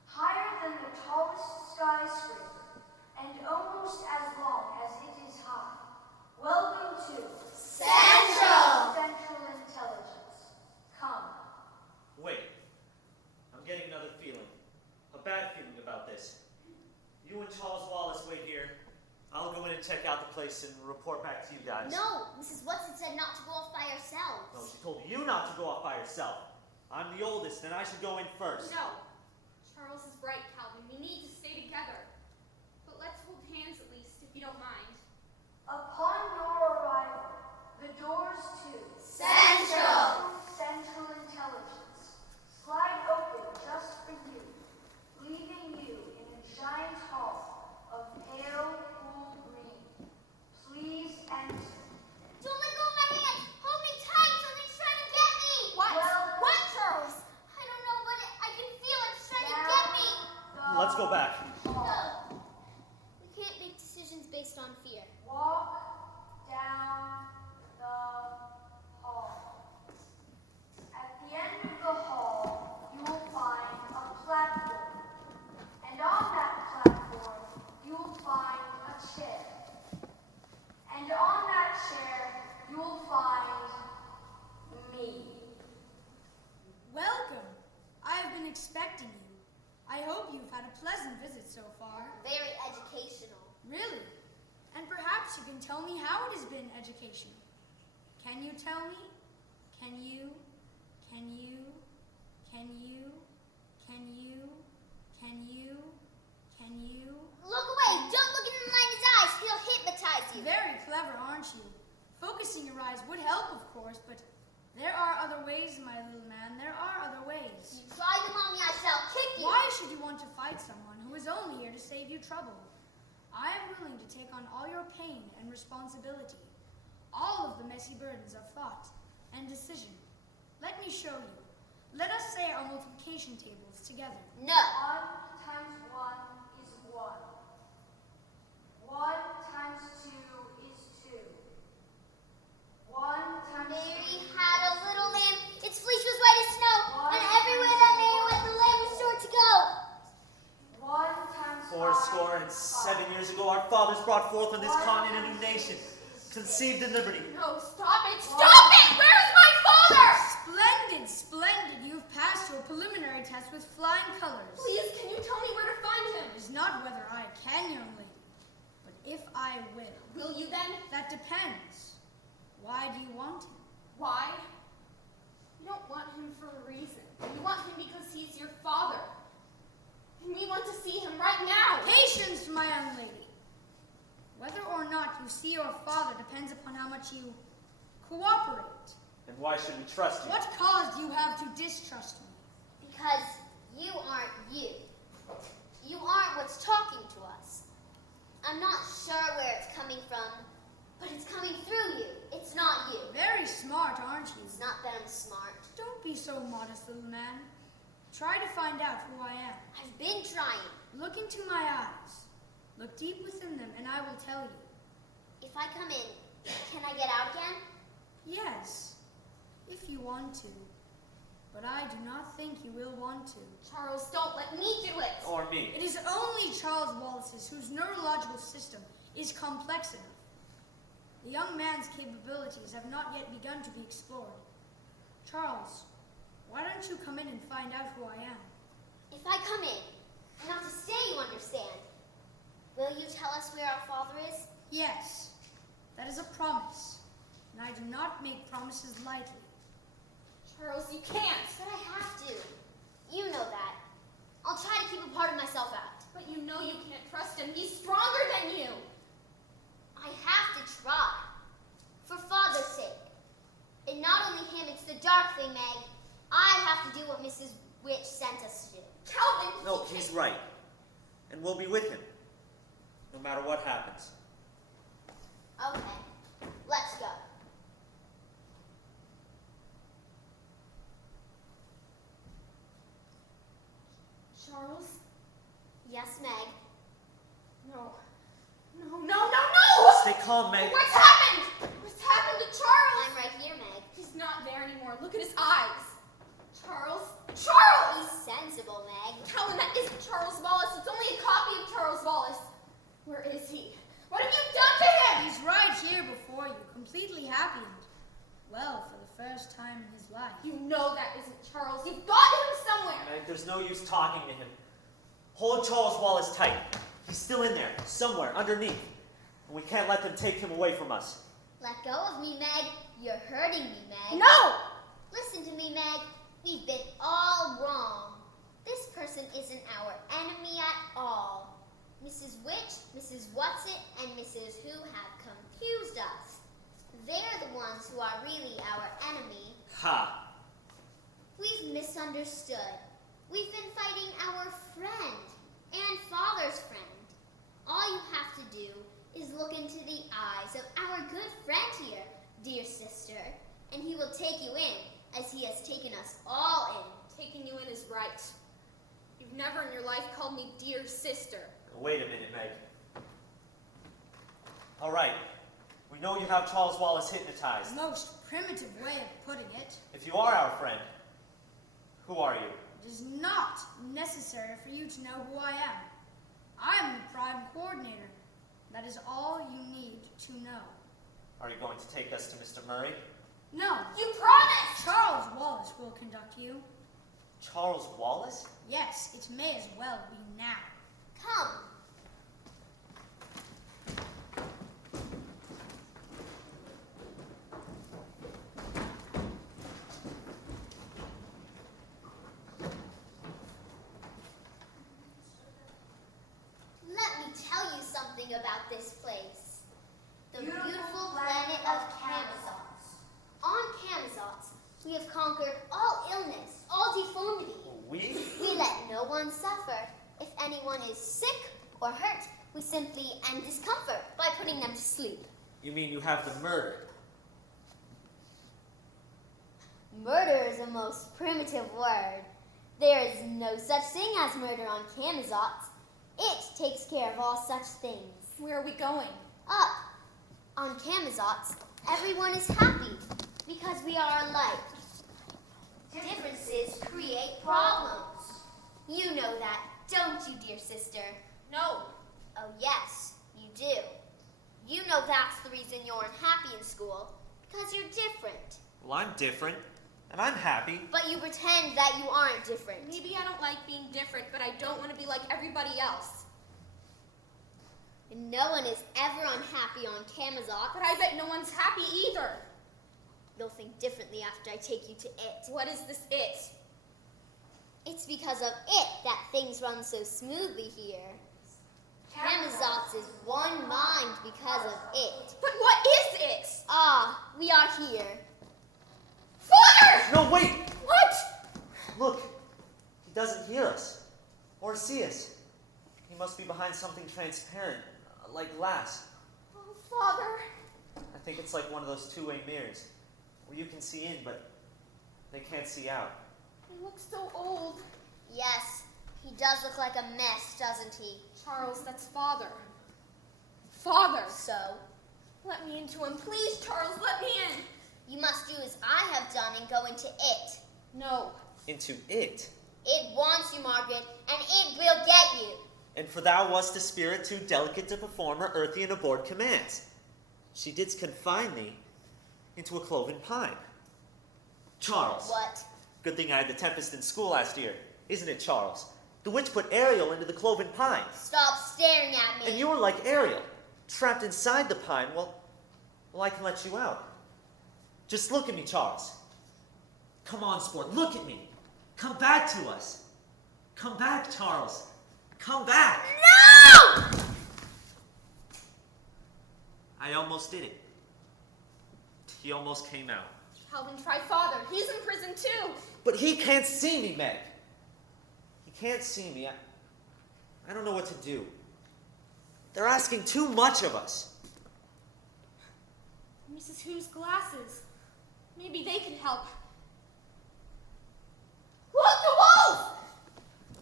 higher than the tallest skyscraper, and almost as long as it is high. Welcome to Central Intelligence. Come. Wait. I'm getting another feeling. A bad feeling about this. You and Charles Wallace wait here. I'll go in and check out the place and report back to you guys. No, Mrs. What's-it said not to go off by ourselves. No, she told you not to go off by yourself. I'm the oldest, and I should go in first. No. Charles is right, Calvin. We need to stay together. But let's hold hands at least, if you don't mind. Upon your arrival, the doors to Central Intelligence slide open just for you, leaving you in a giant hall of pale, cool green. Please enter. Don't let go of my hand! Hold me tight! Something's trying to get me! What, Charles? I don't know, but I can feel it. It's trying to get me! Let's go back. No. We can't make decisions based on fear. Walk down the hall. At the end of the hall, you will find a platform. And on that platform, you will find a chair. And on that chair, you will find me. Welcome. I have been expecting you. I hope you've had a pleasant visit so far. Very educational. Really? And perhaps you can tell me how it has been educational. Can you tell me? Can you? Can you? Can you? Can you? Can you? Can you? Look away! Don't look in his eyes! He'll hypnotize you! Very clever, aren't you? Focusing your eyes would help, of course, but there are other ways, my little man. There are other ways. You try them on me, I shall kick you! Why should you want to fight someone who is only here to save you trouble? I am willing to take on all your pain and responsibility, all of the messy burdens of thought and decision. Let me show you. Let us say our multiplication tables together. No! 1 times 1 is 1. 1 times 2 is 2. 1 times Mary had a little lamb. Its fleece was white as snow, and everywhere that Mary went, the lamb was sure to go. 1 times 407 years ago, our fathers brought forth on this continent a new nation, conceived in liberty. No, stop it! Stop it! Where is my father? Splendid, splendid. You've passed your preliminary test with flying colors. Please, can you tell me where to find him? It is not whether I can, young lady, but if I will. Will you then? That depends. Why do you want him? Why? You don't want him for a reason. You want him because he's your father. And we want to see him right now. Patience, my young lady. Whether or not you see your father depends upon how much you cooperate. And why should we trust you? What cause do you have to distrust me? Because you aren't you. You aren't what's talking to us. I'm not sure where it's coming from, but it's coming through you. It's not you. Very smart, aren't you? It's not that I'm smart. Don't be so modest, little man. Try to find out who I am. I've been trying. Look into my eyes. Look deep within them, and I will tell you. If I come in, can I get out again? Yes, if you want to. But I do not think you will want to. Charles, don't let me do it. Or me. It is only Charles Wallace's whose neurological system is complex enough. The young man's capabilities have not yet begun to be explored. Charles, why don't you come in and find out who I am? If I come in, and not to stay, you understand, will you tell us where our father is? Yes, that is a promise, and I do not make promises lightly. Charles, you can't. But I have to. You know that. I'll try to keep a part of myself out. But you know you can't trust him. He's stronger than you. I have to try. For father's sake. And not only him, it's the dark thing, Meg. I have to do what Mrs. Witch sent us to do. Calvin! No, he's right. And we'll be with him, no matter what happens. Okay, let's go. Charles? Yes, Meg. No. No! Stay calm, Meg. What's happened? What's happened to Charles? I'm right here, Meg. He's not there anymore. Look at his eyes. Charles? Be Charles! sensible, Meg. Calvin, that isn't Charles Wallace. It's only a copy of Charles Wallace. Where is he? What have you done to him? He's right here before you, completely happy and, well, for the first time in his life. You know that isn't Charles. You've got him somewhere. Meg, there's no use talking to him. Hold Charles Wallace tight. He's still in there, somewhere, underneath. And we can't let them take him away from us. Let go of me, Meg. You're hurting me, Meg. No! Listen to me, Meg. We've been all wrong. This person isn't our enemy at all. Mrs. Witch, Mrs. Whatsit, and Mrs. Who have confused us. They're the ones who are really our enemy. Ha! We've misunderstood. We've been fighting our friend and father's friend. All you have to do is look into the eyes of our good friend here, dear sister, and he will take you in as he has taken us all in. Taking you in is right. You've never in your life called me dear sister. Wait a minute, Meg. All right. We know you have Charles Wallace hypnotized. Most primitive way of putting it. If you are our friend, who are you? It is not necessary for you to know who I am. I am the prime coordinator. That is all you need to know. Are you going to take us to Mr. Murray? No. You promised! Charles Wallace will conduct you. Charles Wallace? Yes, it may as well be now. Come. anyone suffer. If anyone is sick or hurt, we simply end discomfort by putting them to sleep. You mean you have them murdered? Murder is a most primitive word. There is no such thing as murder on Camazotz. It takes care of all such things. Where are we going? Up. On Camazotz, everyone is happy because we are alike. Differences create problems. You know that, don't you, dear sister? No. Oh, yes, you do. You know that's the reason you're unhappy in school, because you're different. Well, I'm different, and I'm happy. But you pretend that you aren't different. Maybe I don't like being different, but I don't want to be like everybody else. And no one is ever unhappy on Camazotz. But I bet no one's happy either. You'll think differently after I take you to it. What is this it? It's because of it that things run so smoothly here. Camazotz is one mind because of it. But what is it? Ah, we are here. Father! No, wait! What? Look, he doesn't hear us or see us. He must be behind something transparent, like glass. Oh, Father. I think it's like one of those two-way mirrors, where you can see in, but they can't see out. He looks so old. Yes, he does look like a mess, doesn't he? Charles, that's Father. Father! So, Let me into him. Please, Charles, let me in. you must do as I have done and go into it. No. Into it. It wants you, Margaret, and it will get you. And for thou wast a spirit too delicate to perform her earthy and abhorred commands. She didst confine thee into a cloven pipe. Charles. What? Good thing I had the tempest in school last year, isn't it, Charles? The witch put Ariel into the cloven pine. Stop staring at me. And you were like Ariel, trapped inside the pine. Well, I can let you out. Just look at me, Charles. Come on, sport, look at me. Come back to us. Come back, Charles. Come back. No! I almost did it. He almost came out. Calvin, try Father. He's in prison too. But he can't see me, Meg. He can't see me. I don't know what to do. They're asking too much of us. Mrs. Who's glasses. Maybe they could help. Look, the wolf!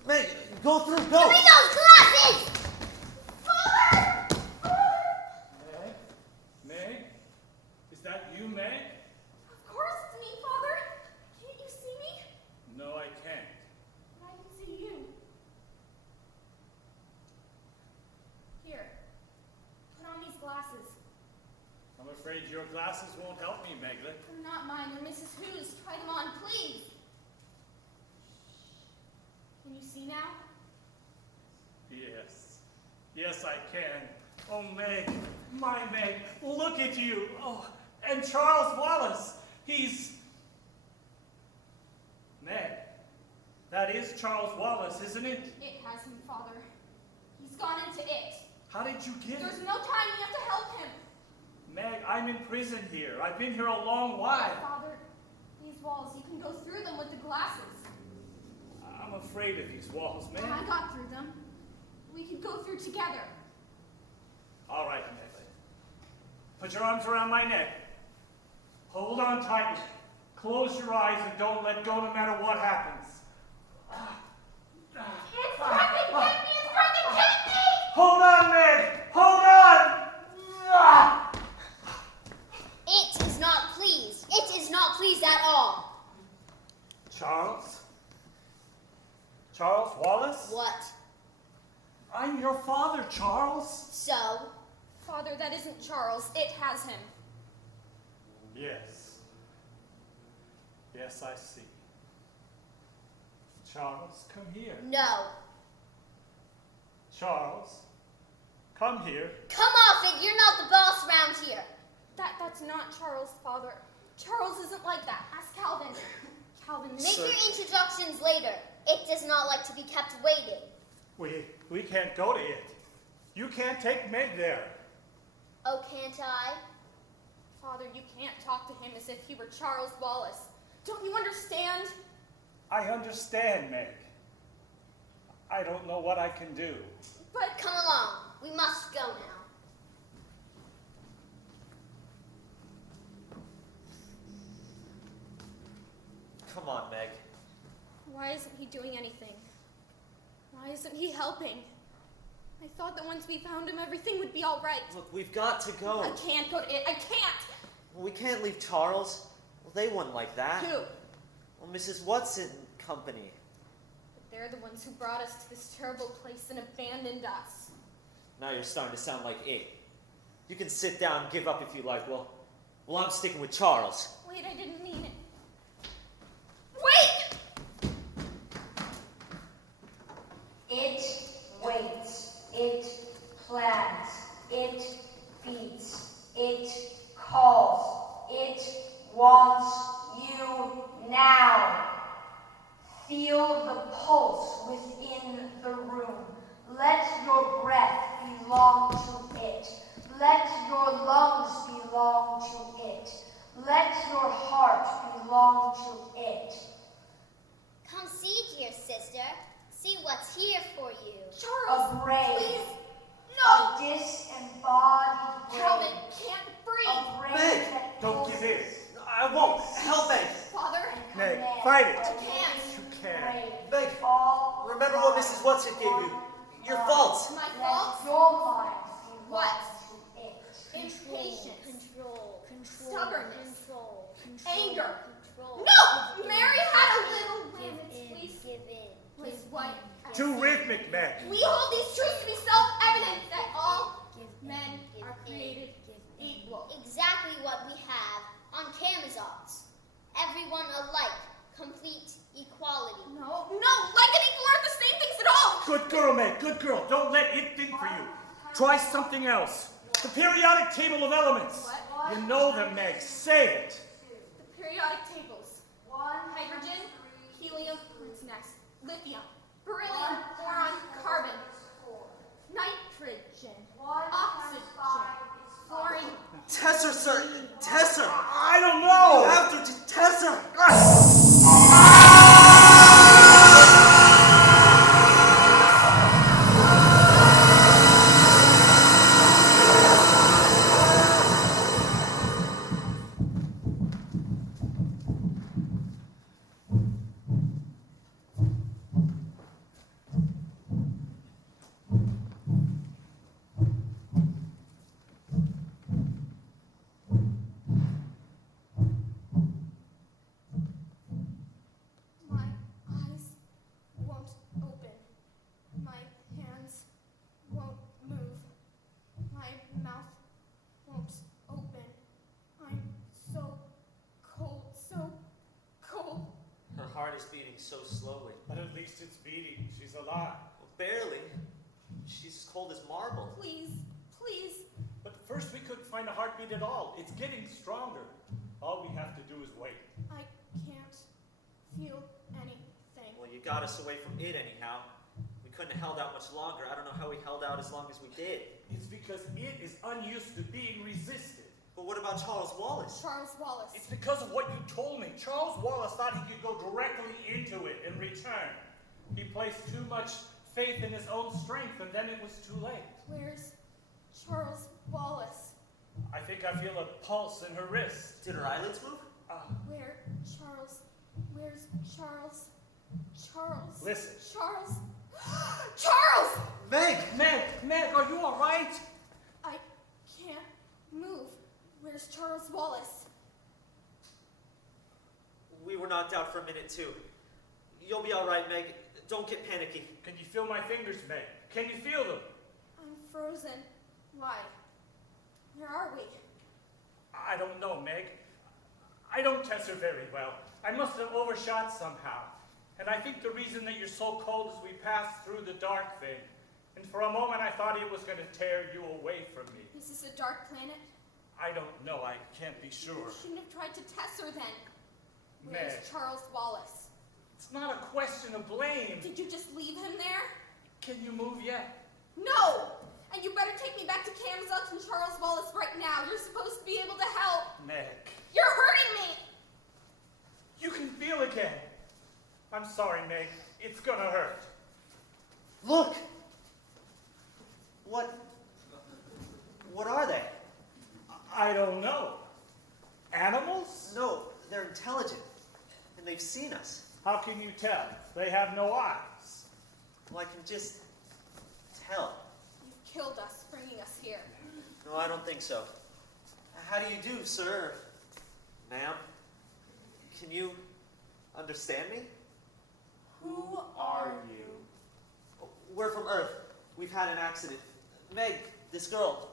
Meg, go through, go! Give me those glasses! Father! Meg? Meg? Is that you, Meg? Of course it's me, Father. Can't you see me? No, I can't. But I can see you. Here. Put on these glasses. I'm afraid your glasses won't help me, Meglet. They're not mine. They're Mrs. Who's. Try them on, please. Can you see now? Yes. Yes, I can. Oh, Meg. My Meg. Look at you. Oh, and Charles Wallace. He's... Meg. That is Charles Wallace, isn't it? It has him, Father. He's gone into it. How did you get There's it? no time. You have to help him. Meg, I'm in prison here. I've been here a long while. Father, these walls, you can go through them with the glasses. I'm afraid of these walls, Meg. I got through them. We could go through together. All right, Meg. Put your arms around my neck. Hold on tightly. Close your eyes and don't let go no matter what happens. It's trying to get me! It's trying to get me! Hold on, Meg! Hold on! It is not pleased. It is not pleased at all. Charles? Charles Wallace? What? I'm your father, Charles. So? Father, that isn't Charles. It has him. Yes. Yes, I see. Charles, come here. No. Charles, come here. Come off it. You're not the boss around here. That's not Charles, Father. Charles isn't like that. Ask Calvin. Calvin, Make your introductions later. It does not like to be kept waiting. We can't go to it. You can't take Meg there. Oh, can't I? Father, you can't talk to him as if he were Charles Wallace. Don't you understand? I understand, Meg. I don't know what I can do. But come along. We must go now. Come on, Meg. Why isn't he doing anything? Why isn't he helping? I thought that once we found him, everything would be all right. Look, we've got to go. I can't go to it. I can't! Well, we can't leave Charles. Well, they wouldn't like that. Who? Well, Mrs. Wixson and company. But they're the ones who brought us to this terrible place and abandoned us. Now you're starting to sound like it. You can sit down and give up if you like. Well, I'm sticking with Charles. Wait, I didn't mean it. Wait! It waits. It plans. It feeds. It calls. It wants you now. Feel the pulse within the room. Let your breath belong to it. Let your lungs belong to it. Let your heart belong to it. Come see, dear sister. See what's here for you. Charles, A brain. please! A disembodied brain. Calvin can't breathe! A brain Meg, that don't pulls give in. I won't. Help me. Father, and Meg, commands. fight it. A can't. You can't. brain. Meg, All remember what Mrs. Wixson gave you. Your fault. my Let fault? your mind belong What? to it. Impatience. Control. Stubbornness. Control. Anger. Control. No! Mary had a little Give lamb. in. Its fleece Give in. was white as Too snow. rhythmic, Meg. We hold these truths to be self-evident that all Give in. men Give are in. created Give in. equal. Exactly what we have on Camazotz. Everyone alike. Complete equality. No, like and equal aren't the same things at all! Good girl, Meg. Good girl. Don't let it think for you. Try something else. The periodic table of elements. What? You know them, Meg. Say it. The periodic tables. One, Hydrogen, three, helium, what's next? Lithium, beryllium, boron, carbon, nitrogen, one oxygen, times 5 is 5. fluorine. Tesser, sir. Tesser. I don't You know. have to. Tesser. My eyes won't open. My hands won't move. My mouth won't open. I'm so cold, so cold. Her heart is beating so slowly. But at least it's beating. She's alive. Well, barely. She's as cold as marble. Please, please. But first we couldn't find a heartbeat at all. It's getting stronger. All we have to do is wait. I can't feel anything. Well, you got us away from it anyhow. We couldn't have held out much longer. I don't know how we held out as long as we did. It's because it is unused to being resisted. But what about Charles Wallace? Charles Wallace. It's because of what you told me. Charles Wallace thought he could go directly into it in return. He placed too much faith in his own strength, and then it was too late. Where's Charles Wallace? I think I feel a pulse in her wrist. Did her eyelids move? Where's Charles? Charles. Listen. Charles. Charles! Meg! Meg, are you all right? I can't move. Where's Charles Wallace? We were knocked out for a minute too. You'll be all right, Meg. Don't get panicky. Can you feel my fingers, Meg? Can you feel them? I'm frozen. Why? Where are we? I don't know, Meg. I don't test her very well. I must have overshot somehow. And I think the reason that you're so cold is we passed through the dark thing. And for a moment I thought it was going to tear you away from me. Is this a dark planet? I don't know. I can't be sure. You shouldn't have tried to test her then. Meg. Where's Charles Wallace? It's not a question of blame. Did you just leave him there? Can you move yet? No! And you better take me back to Camazotz and Charles Wallace right now. You're supposed to be able to help. Meg. You're hurting me! You can feel again. I'm sorry, Meg. It's gonna hurt. Look! What are they? I don't know. Animals? No, they're intelligent. And they've seen us. How can you tell? They have no eyes. Well, I can just tell. You've killed us, bringing us here. No, I don't think so. How do you do, sir? Ma'am? Can you understand me? Who are you? We're from Earth. We've had an accident. Meg, this girl,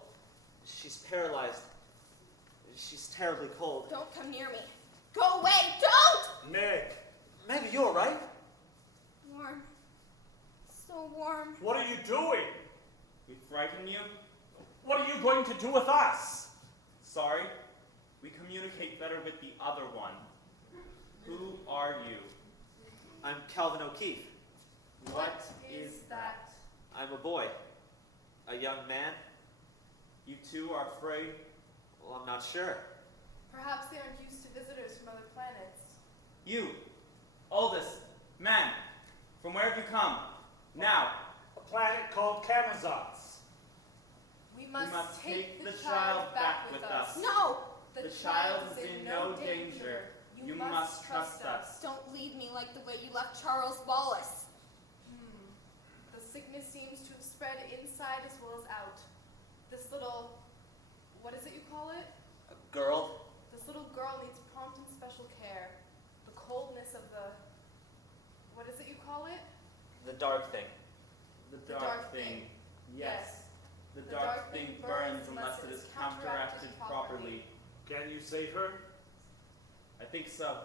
she's paralyzed. She's terribly cold. Don't come near me. Go away! Don't! Meg, Meg, are you all right? Warm. So warm. what are you doing? We frighten you? What are you going to do with us? Sorry. We communicate better with the other one. Who are you? I'm Calvin O'Keefe. What is that? I'm a boy. A young man. You two are afraid? Well, I'm not sure. Perhaps they aren't used to visitors from other planets. You, oldest man, from where have you come? Now. A planet called Camazons. We We must take the child back with us. No! The child is in no danger. You must trust us. Don't leave me like the way you left Charles Wallace. The sickness seems to have spread inside as well as out. This little, what is it you call it? A girl. This little girl needs prompt and special care. The coldness of the, what is it you call it? The dark thing. The dark dark thing. thing. Yes. The The dark dark thing thing burns burns unless it is counteracted properly. Can you save her? I think so.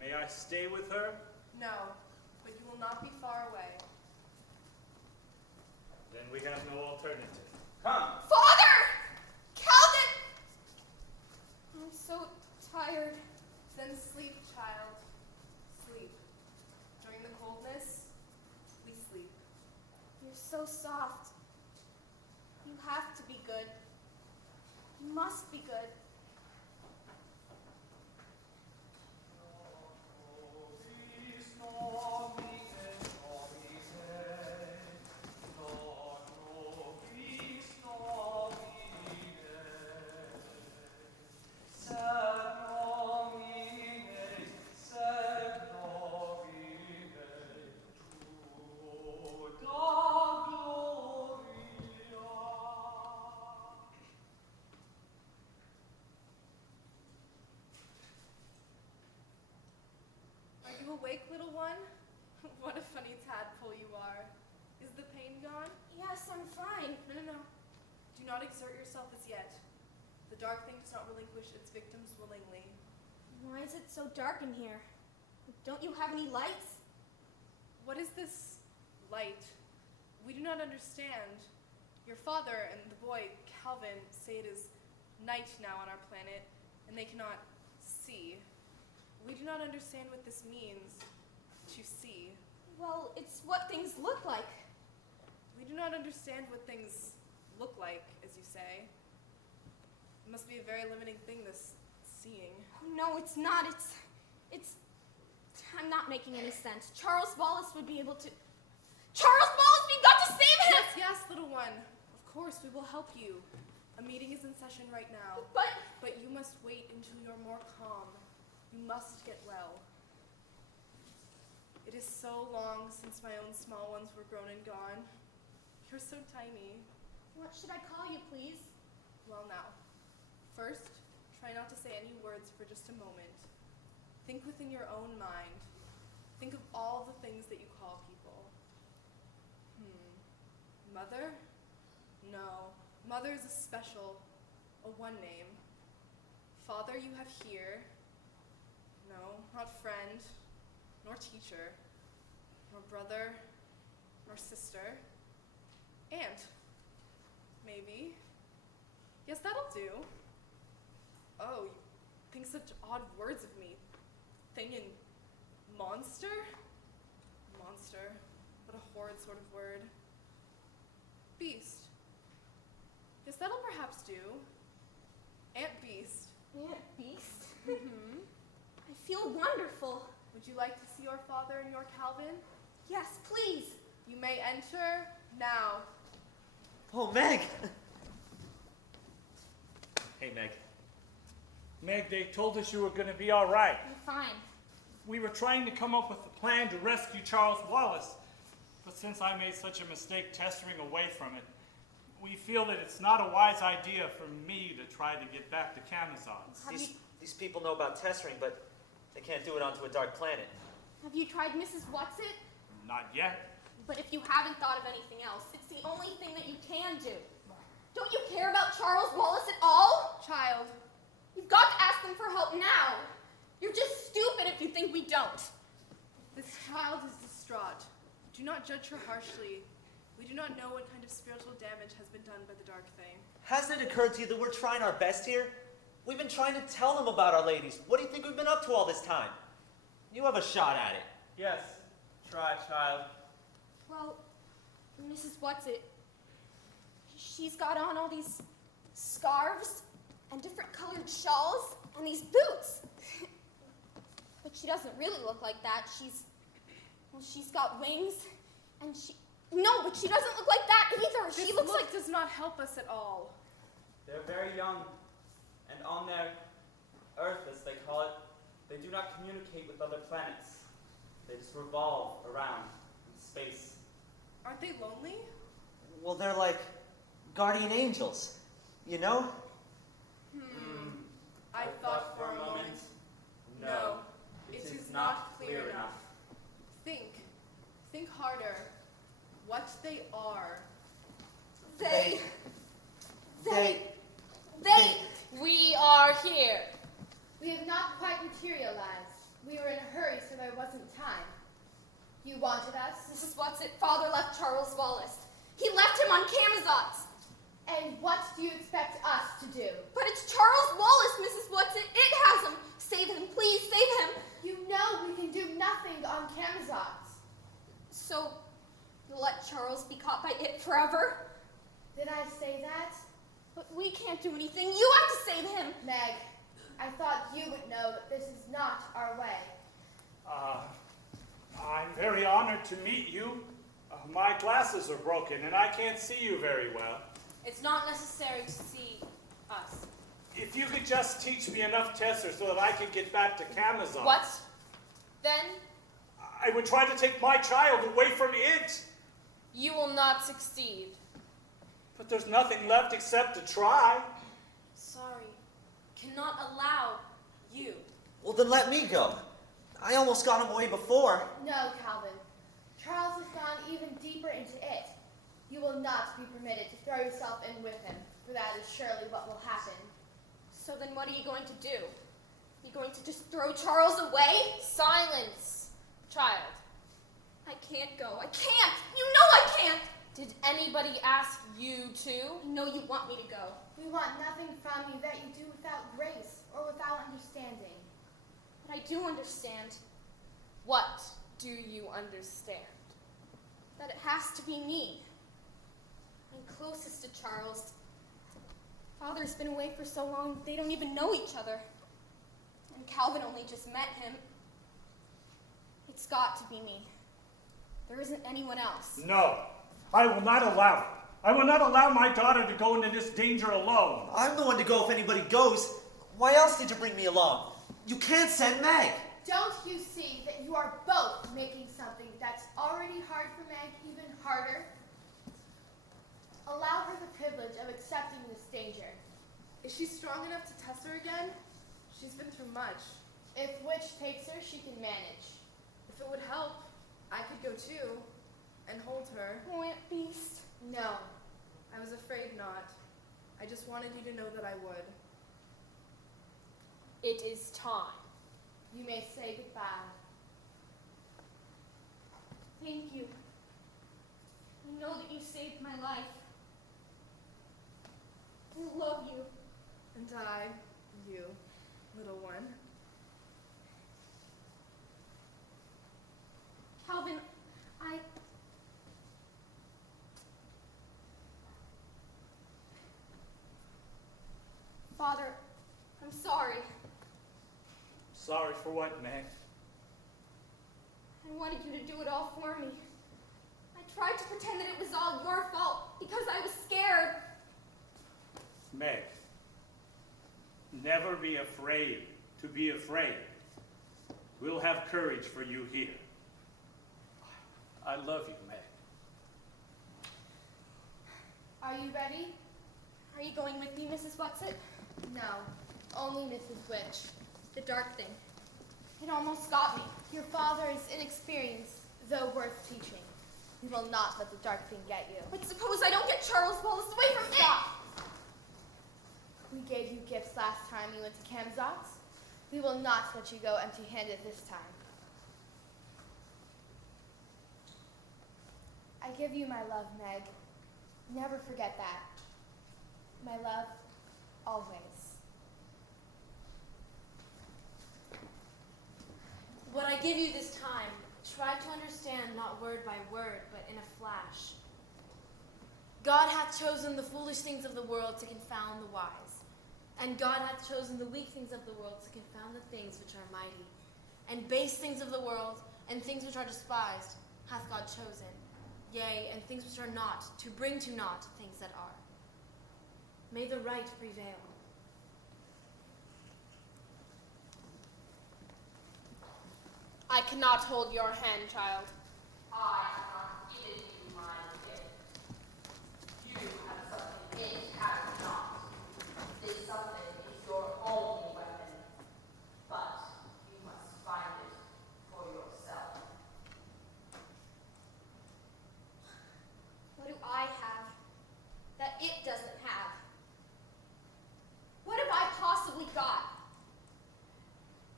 May I stay with her? No, but you will not be far away. Then we have no alternative. Come. Father! Calvin! I'm so tired. Then sleep, child. Sleep. During the coldness, we sleep. You're so soft. You have to be good. You must be good. Are you awake, little one? What a funny tadpole you are. Is the pain gone? Yes, I'm fine. No. Do not exert yourself as yet. The dark thing does not relinquish its victims willingly. Why is it so dark in here? Don't you have any lights? What is this light? We do not understand. Your father and the boy, Calvin, say it is night now on our planet, and they cannot see. We do not understand what this means, to see. Well, it's what things look like. We do not understand what things look like, as you say. It must be a very limiting thing, this seeing. No, it's not. It's. I'm not making any sense. Charles Wallace would be able to. Charles Wallace, we've got to save him! Yes, little one. Of course, we will help you. A meeting is in session right now. But you must wait until you're more calm. You must get well. It is so long since my own small ones were grown and gone. You're so tiny. what should I call you, please? Well now, first, try not to say any words for just a moment. Think within your own mind. Think of all the things that you call people. Mother? No. Mother is a special, a one name. Father you have here. No, not friend, nor teacher, nor brother, nor sister. Aunt. Maybe. Yes, that'll do. Oh, you think such odd words of me. Thing and monster? Monster. What a horrid sort of word. Beast. Yes, that'll perhaps do. Aunt Beast. Aunt Beast? Mm-hmm. I feel wonderful. Would you like to see your father and your Calvin? Yes, please. You may enter now. Oh, Meg! Hey, Meg. Meg, they told us you were going to be all right. I'm fine. We were trying to come up with a plan to rescue Charles Wallace, but since I made such a mistake testering away from it, we feel that it's not a wise idea for me to try to get back to Camazons. These people know about testering, but they can't do it onto a dark planet. Have you tried Mrs. Whatsit? Not yet. But if you haven't thought of anything else, it's the only thing that you can do. Don't you care about Charles Wallace at all? Child, You've got to ask them for help now. You're just stupid if you think we don't. this child is distraught. Do not judge her harshly. We do not know what kind of spiritual damage has been done by the dark thing. Hasn't it occurred to you that we're trying our best here? We've been trying to tell them about Our Ladies. What do you think we've been up to all this time? You have a shot at it. Yes, try, child. Well, Mrs. Whatsit, she's got on all these scarves and different colored shawls and these boots. But she doesn't really look like that. She's got wings and no, but she doesn't look like that either. This She looks look like... does not help us at all. They're very young, and on their Earth, as they call it, they do not communicate with other planets. They just revolve around in space. Aren't they lonely? Well, they're like guardian angels, you know? I thought for a moment. No, it is not clear enough. Think harder. What they are. They... We are here. We have not quite materialized. We were in a hurry, so there wasn't time. You wanted us? Mrs. Whatsit, Father left Charles Wallace. He left him on Camazotz. And what do you expect us to do? But it's Charles Wallace, Mrs. Whatsit. It has him. Save him, please, save him. You know we can do nothing on Camazotz. So, you'll let Charles be caught by it forever? Did I say that? But we can't do anything. You have to save him. Meg, I thought you would know that this is not our way. I'm very honored to meet you. My glasses are broken and I can't see you very well. It's not necessary to see us. If you could just teach me enough Tesser so that I could get back to Camazon. What? Then I would try to take my child away from it. you will not succeed. But there's nothing left except to try. Sorry. Cannot allow you. Well, then let me go. I almost got him away before. No, Calvin. Charles has gone even deeper into it. You will not be permitted to throw yourself in with him, for that is surely what will happen. So then what are you going to do? You going to just throw Charles away? Silence, child. I can't go. I can't. You know I can't. Did anybody ask you to? I know you want me to go. We want nothing from you that you do without grace or without understanding. But I do understand What do you understand? that it has to be me. I'm closest to Charles. Father's been away for so long, they don't even know each other. And Calvin only just met him. It's got to be me. There isn't anyone else. No, I will not allow it. I will not allow my daughter to go into this danger alone. I'm the one to go if anybody goes. Why else did you bring me along? You can't send Meg. Don't you see that you are both making something that's already hard for Meg even harder? Allow her the privilege of accepting this danger. Is she strong enough to test her again? She's been through much. If Witch takes her, she can manage. If it would help, I could go too and hold her. Oh, Aunt Beast. No. I was afraid not. I just wanted you to know that I would. It is time. You may say goodbye. Thank you. I know that you saved my life. I love you. And I, you, little one. Calvin, Father, I'm sorry. Sorry for what, Meg? I wanted you to do it all for me. I tried to pretend that it was all your fault because I was scared. Meg, never be afraid to be afraid. We'll have courage for you here. I love you, Meg. Are you ready? Are you going with me, Mrs. Whatsit? No, only Mrs. Witch. The dark thing. It almost got me. Your father is inexperienced, though worth teaching. We will not let the dark thing get you. But suppose I don't get Charles Wallace away from Stop! We gave you gifts last time you went to Kamzat's. We will not let you go empty-handed this time. I give you my love, Meg. Never forget that. My love, always. What I give you this time, try to understand not word by word, but in a flash. God hath chosen the foolish things of the world to confound the wise, and God hath chosen the weak things of the world to confound the things which are mighty. And base things of the world, and things which are despised, hath God chosen, yea, and things which are not, to bring to naught things that are. May the right prevail. I cannot hold your hand, child. I have not given you my gift. You have something it has not. This something is your only weapon, but you must find it for yourself. What do I have that it doesn't have? What have I possibly got?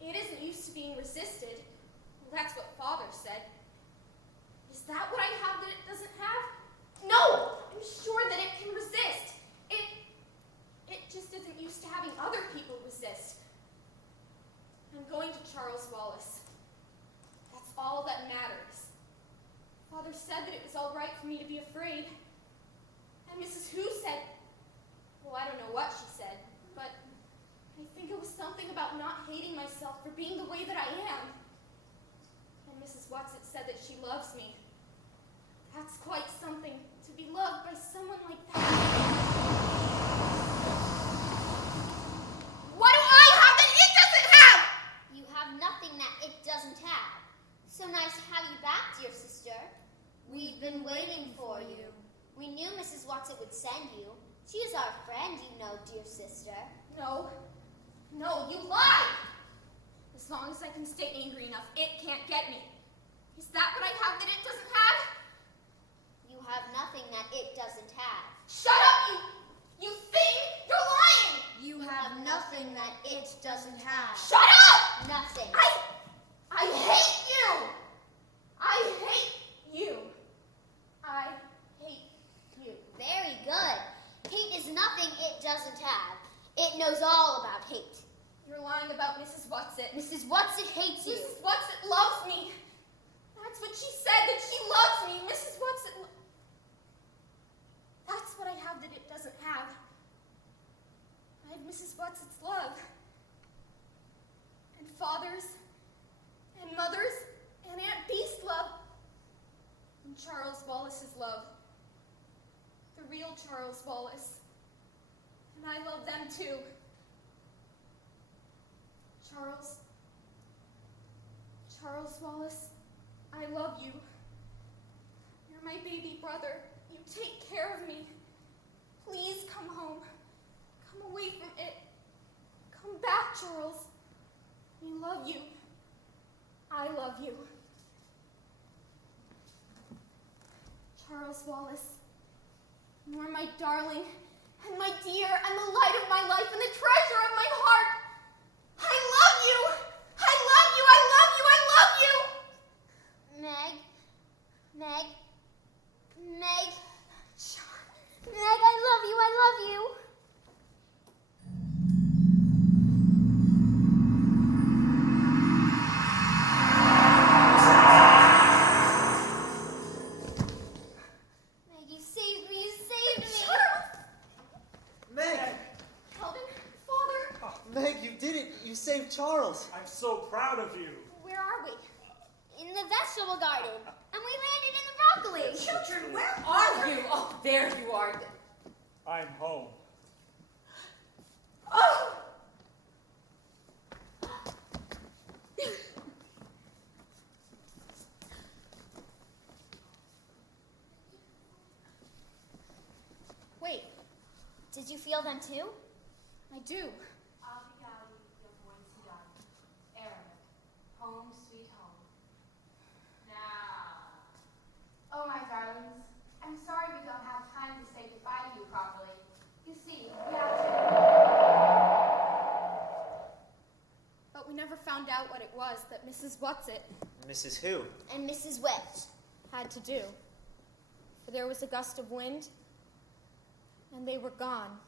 It isn't used to being resisted. Well, that's what Father said. Is that what I have that it doesn't have? No! I'm sure that it can resist. It just isn't used to having other people resist. I'm going to Charles Wallace. That's all that matters. Father said that it was all right for me to be afraid. And Mrs. Who said, well, I don't know what she said, but I think it was something about not hating myself for being the way that I am. And Mrs. Whatsit said that she loves me. That's quite something, to be loved by someone like that. What do I have that it doesn't have? You have nothing that it doesn't have. So nice to have you back, dear sister. We've been waiting for you. We knew Mrs. Whatsit would send you. She is our friend, you know, dear sister. No, you lie! As long as I can stay angry enough, it can't get me. Is that what I have that it doesn't have? You have nothing that it doesn't have. Shut up, you thing! You're lying! You have nothing that it doesn't have. Shut up! Nothing. I hate you! I hate you. I hate you. Very good. Hate is nothing it doesn't have. It knows all about hate. You're lying about Mrs. Whatsit. Mrs. Whatsit hates you. Mrs. Whatsit loves me. That's what she said, that she loves me. Mrs. Whatsit. That's what I have that it doesn't have. I have Mrs. Whatsit's love. And Father's. And Mother's. And Aunt Beast's love. And Charles Wallace's love. The real Charles Wallace. And I love them too. Charles Wallace, I love you. You're my baby brother. You take care of me. Please come home. Come away from it. Come back, Charles. We love you. I love you. Charles Wallace, you are my darling, and my dear, and the light of my life, and the treasure of my heart. I love you! I love you! I love you! I love you! Meg. Meg, I love you. I love you. Meg, you saved me. You saved me. Meg! Calvin, Father, Meg, you did it. You saved Charles. I'm so proud of you. where are we? in the vegetable garden, and we landed in the broccoli. Children, where are you? Oh, there you are. I'm home. Oh! Wait, did you feel them too? I do. Home sweet home. Now. Oh, my darlings, I'm sorry we don't have time to say goodbye to you properly. You see, we have to. But we never found out what it was that Mrs. Whatsit Mrs. Who? And Mrs. Wedge. had to do. For there was a gust of wind, and they were gone.